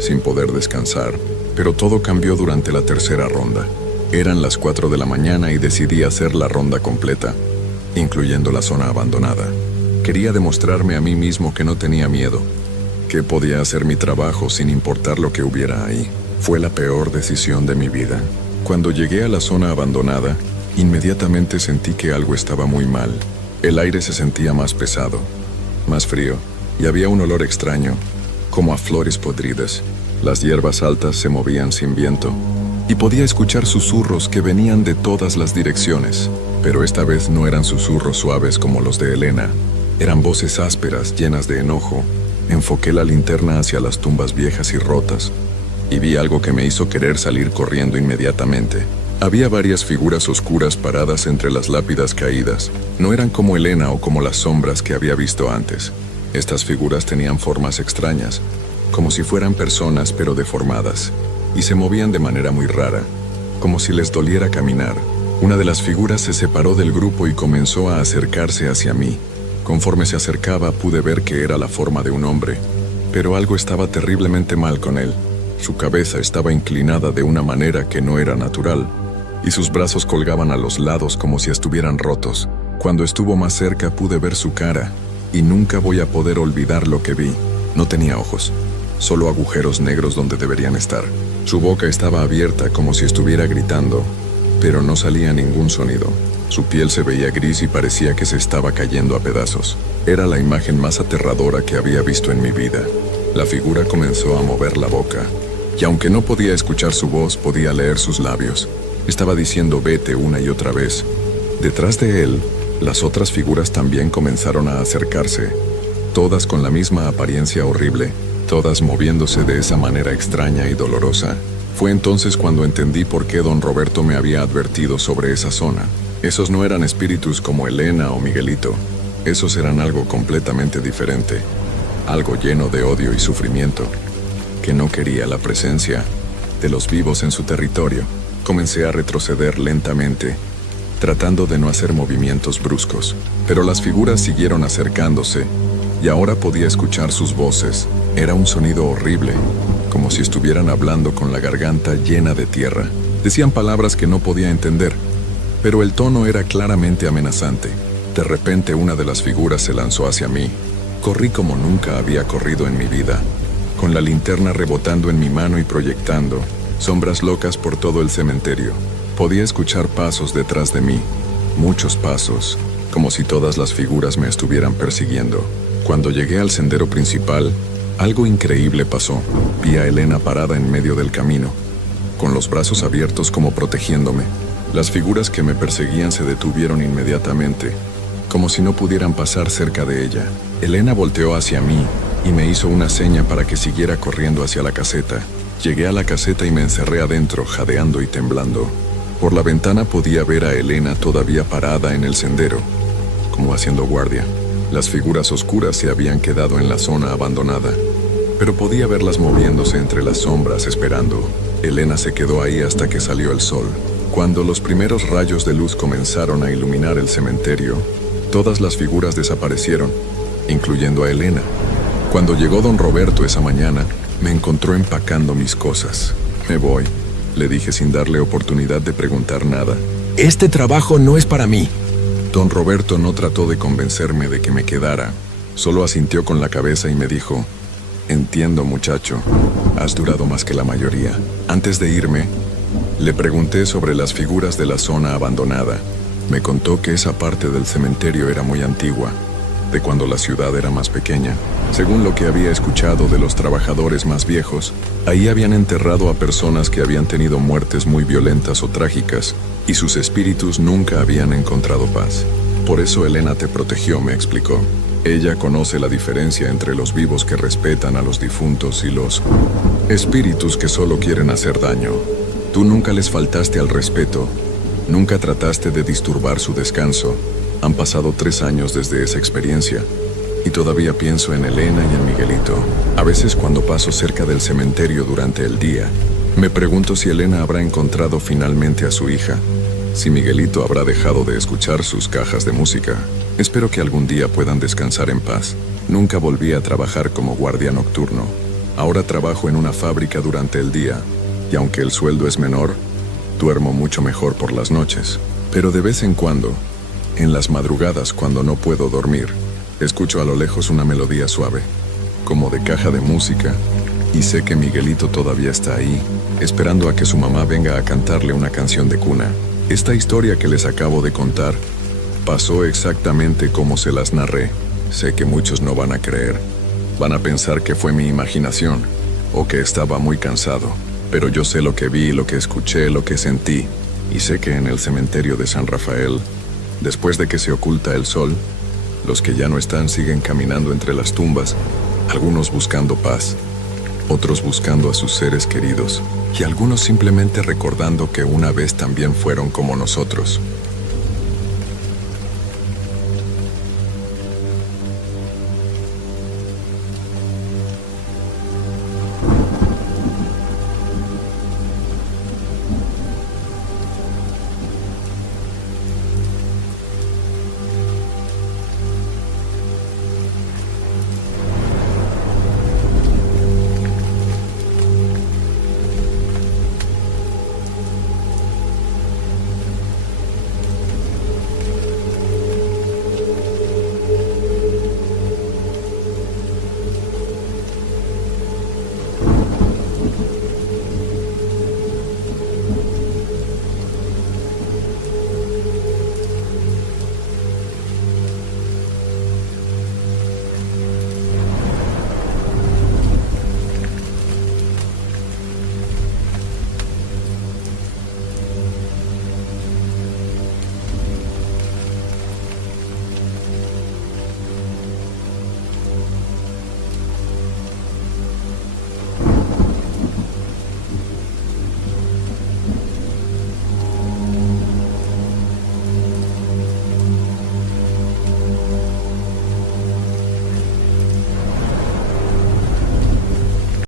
sin poder descansar. Pero todo cambió durante la tercera ronda. Eran las 4 de la mañana y decidí hacer la ronda completa, incluyendo la zona abandonada. Quería demostrarme a mí mismo que no tenía miedo, que podía hacer mi trabajo sin importar lo que hubiera ahí. Fue la peor decisión de mi vida. Cuando llegué a la zona abandonada, inmediatamente sentí que algo estaba muy mal. El aire se sentía más pesado, más frío, y había un olor extraño, como a flores podridas. Las hierbas altas se movían sin viento, y podía escuchar susurros que venían de todas las direcciones. Pero esta vez no eran susurros suaves como los de Elena. Eran voces ásperas, llenas de enojo. Enfoqué la linterna hacia las tumbas viejas y rotas, y vi algo que me hizo querer salir corriendo inmediatamente. Había varias figuras oscuras paradas entre las lápidas caídas. No eran como Elena o como las sombras que había visto antes. Estas figuras tenían formas extrañas, como si fueran personas pero deformadas, y se movían de manera muy rara, como si les doliera caminar. Una de las figuras se separó del grupo y comenzó a acercarse hacia mí. Conforme se acercaba, pude ver que era la forma de un hombre, pero algo estaba terriblemente mal con él. Su cabeza estaba inclinada de una manera que no era natural, y sus brazos colgaban a los lados como si estuvieran rotos. Cuando estuvo más cerca pude ver su cara, y nunca voy a poder olvidar lo que vi. No tenía ojos, solo agujeros negros donde deberían estar. Su boca estaba abierta como si estuviera gritando, pero no salía ningún sonido. Su piel se veía gris y parecía que se estaba cayendo a pedazos. Era la imagen más aterradora que había visto en mi vida. La figura comenzó a mover la boca, y aunque no podía escuchar su voz, podía leer sus labios. Estaba diciendo vete una y otra vez. Detrás de él, las otras figuras también comenzaron a acercarse, todas con la misma apariencia horrible, todas moviéndose de esa manera extraña y dolorosa. Fue entonces cuando entendí por qué don Roberto me había advertido sobre esa zona. Esos no eran espíritus como Elena o Miguelito. Esos eran algo completamente diferente, algo lleno de odio y sufrimiento, que no quería la presencia de los vivos en su territorio. Comencé a retroceder lentamente, tratando de no hacer movimientos bruscos, pero las figuras siguieron acercándose, y ahora podía escuchar sus voces. Era un sonido horrible, como si estuvieran hablando con la garganta llena de tierra. Decían palabras que no podía entender, pero el tono era claramente amenazante. De repente una de las figuras se lanzó hacia mí. Corrí como nunca había corrido en mi vida, con la linterna rebotando en mi mano y proyectando sombras locas por todo el cementerio. Podía escuchar pasos detrás de mí, muchos pasos, como si todas las figuras me estuvieran persiguiendo. Cuando llegué al sendero principal, algo increíble pasó. Vi a Elena parada en medio del camino, con los brazos abiertos como protegiéndome. Las figuras que me perseguían se detuvieron inmediatamente, como si no pudieran pasar cerca de ella. Elena volteó hacia mí y me hizo una seña para que siguiera corriendo hacia la caseta. Llegué a la caseta y me encerré adentro, jadeando y temblando. Por la ventana podía ver a Elena todavía parada en el sendero, como haciendo guardia. Las figuras oscuras se habían quedado en la zona abandonada, pero podía verlas moviéndose entre las sombras esperando. Elena se quedó ahí hasta que salió el sol. Cuando los primeros rayos de luz comenzaron a iluminar el cementerio, todas las figuras desaparecieron, incluyendo a Elena. Cuando llegó don Roberto esa mañana, me encontró empacando mis cosas. Me voy, le dije sin darle oportunidad de preguntar nada. Este trabajo no es para mí. Don Roberto no trató de convencerme de que me quedara, solo asintió con la cabeza y me dijo, entiendo muchacho, has durado más que la mayoría. Antes de irme, le pregunté sobre las figuras de la zona abandonada. Me contó que esa parte del cementerio era muy antigua, de cuando la ciudad era más pequeña. Según lo que había escuchado de los trabajadores más viejos, ahí habían enterrado a personas que habían tenido muertes muy violentas o trágicas, y sus espíritus nunca habían encontrado paz. Por eso Elena te protegió, me explicó. Ella conoce la diferencia entre los vivos que respetan a los difuntos y los espíritus que solo quieren hacer daño. Tú nunca les faltaste al respeto, nunca trataste de disturbar su descanso. Han pasado 3 años desde esa experiencia, y todavía pienso en Elena y en Miguelito. A veces cuando paso cerca del cementerio durante el día, me pregunto si Elena habrá encontrado finalmente a su hija, si Miguelito habrá dejado de escuchar sus cajas de música. Espero que algún día puedan descansar en paz. Nunca volví a trabajar como guardia nocturno. Ahora trabajo en una fábrica durante el día, y aunque el sueldo es menor, duermo mucho mejor por las noches. Pero de vez en cuando, en las madrugadas cuando no puedo dormir, escucho a lo lejos una melodía suave, como de caja de música, y sé que Miguelito todavía está ahí, esperando a que su mamá venga a cantarle una canción de cuna. Esta historia que les acabo de contar pasó exactamente como se las narré. Sé que muchos no van a creer. Van a pensar que fue mi imaginación o que estaba muy cansado. Pero yo sé lo que vi, lo que escuché, lo que sentí. Y sé que en el cementerio de San Rafael, después de que se oculta el sol, los que ya no están siguen caminando entre las tumbas, algunos buscando paz, otros buscando a sus seres queridos, y algunos simplemente recordando que una vez también fueron como nosotros.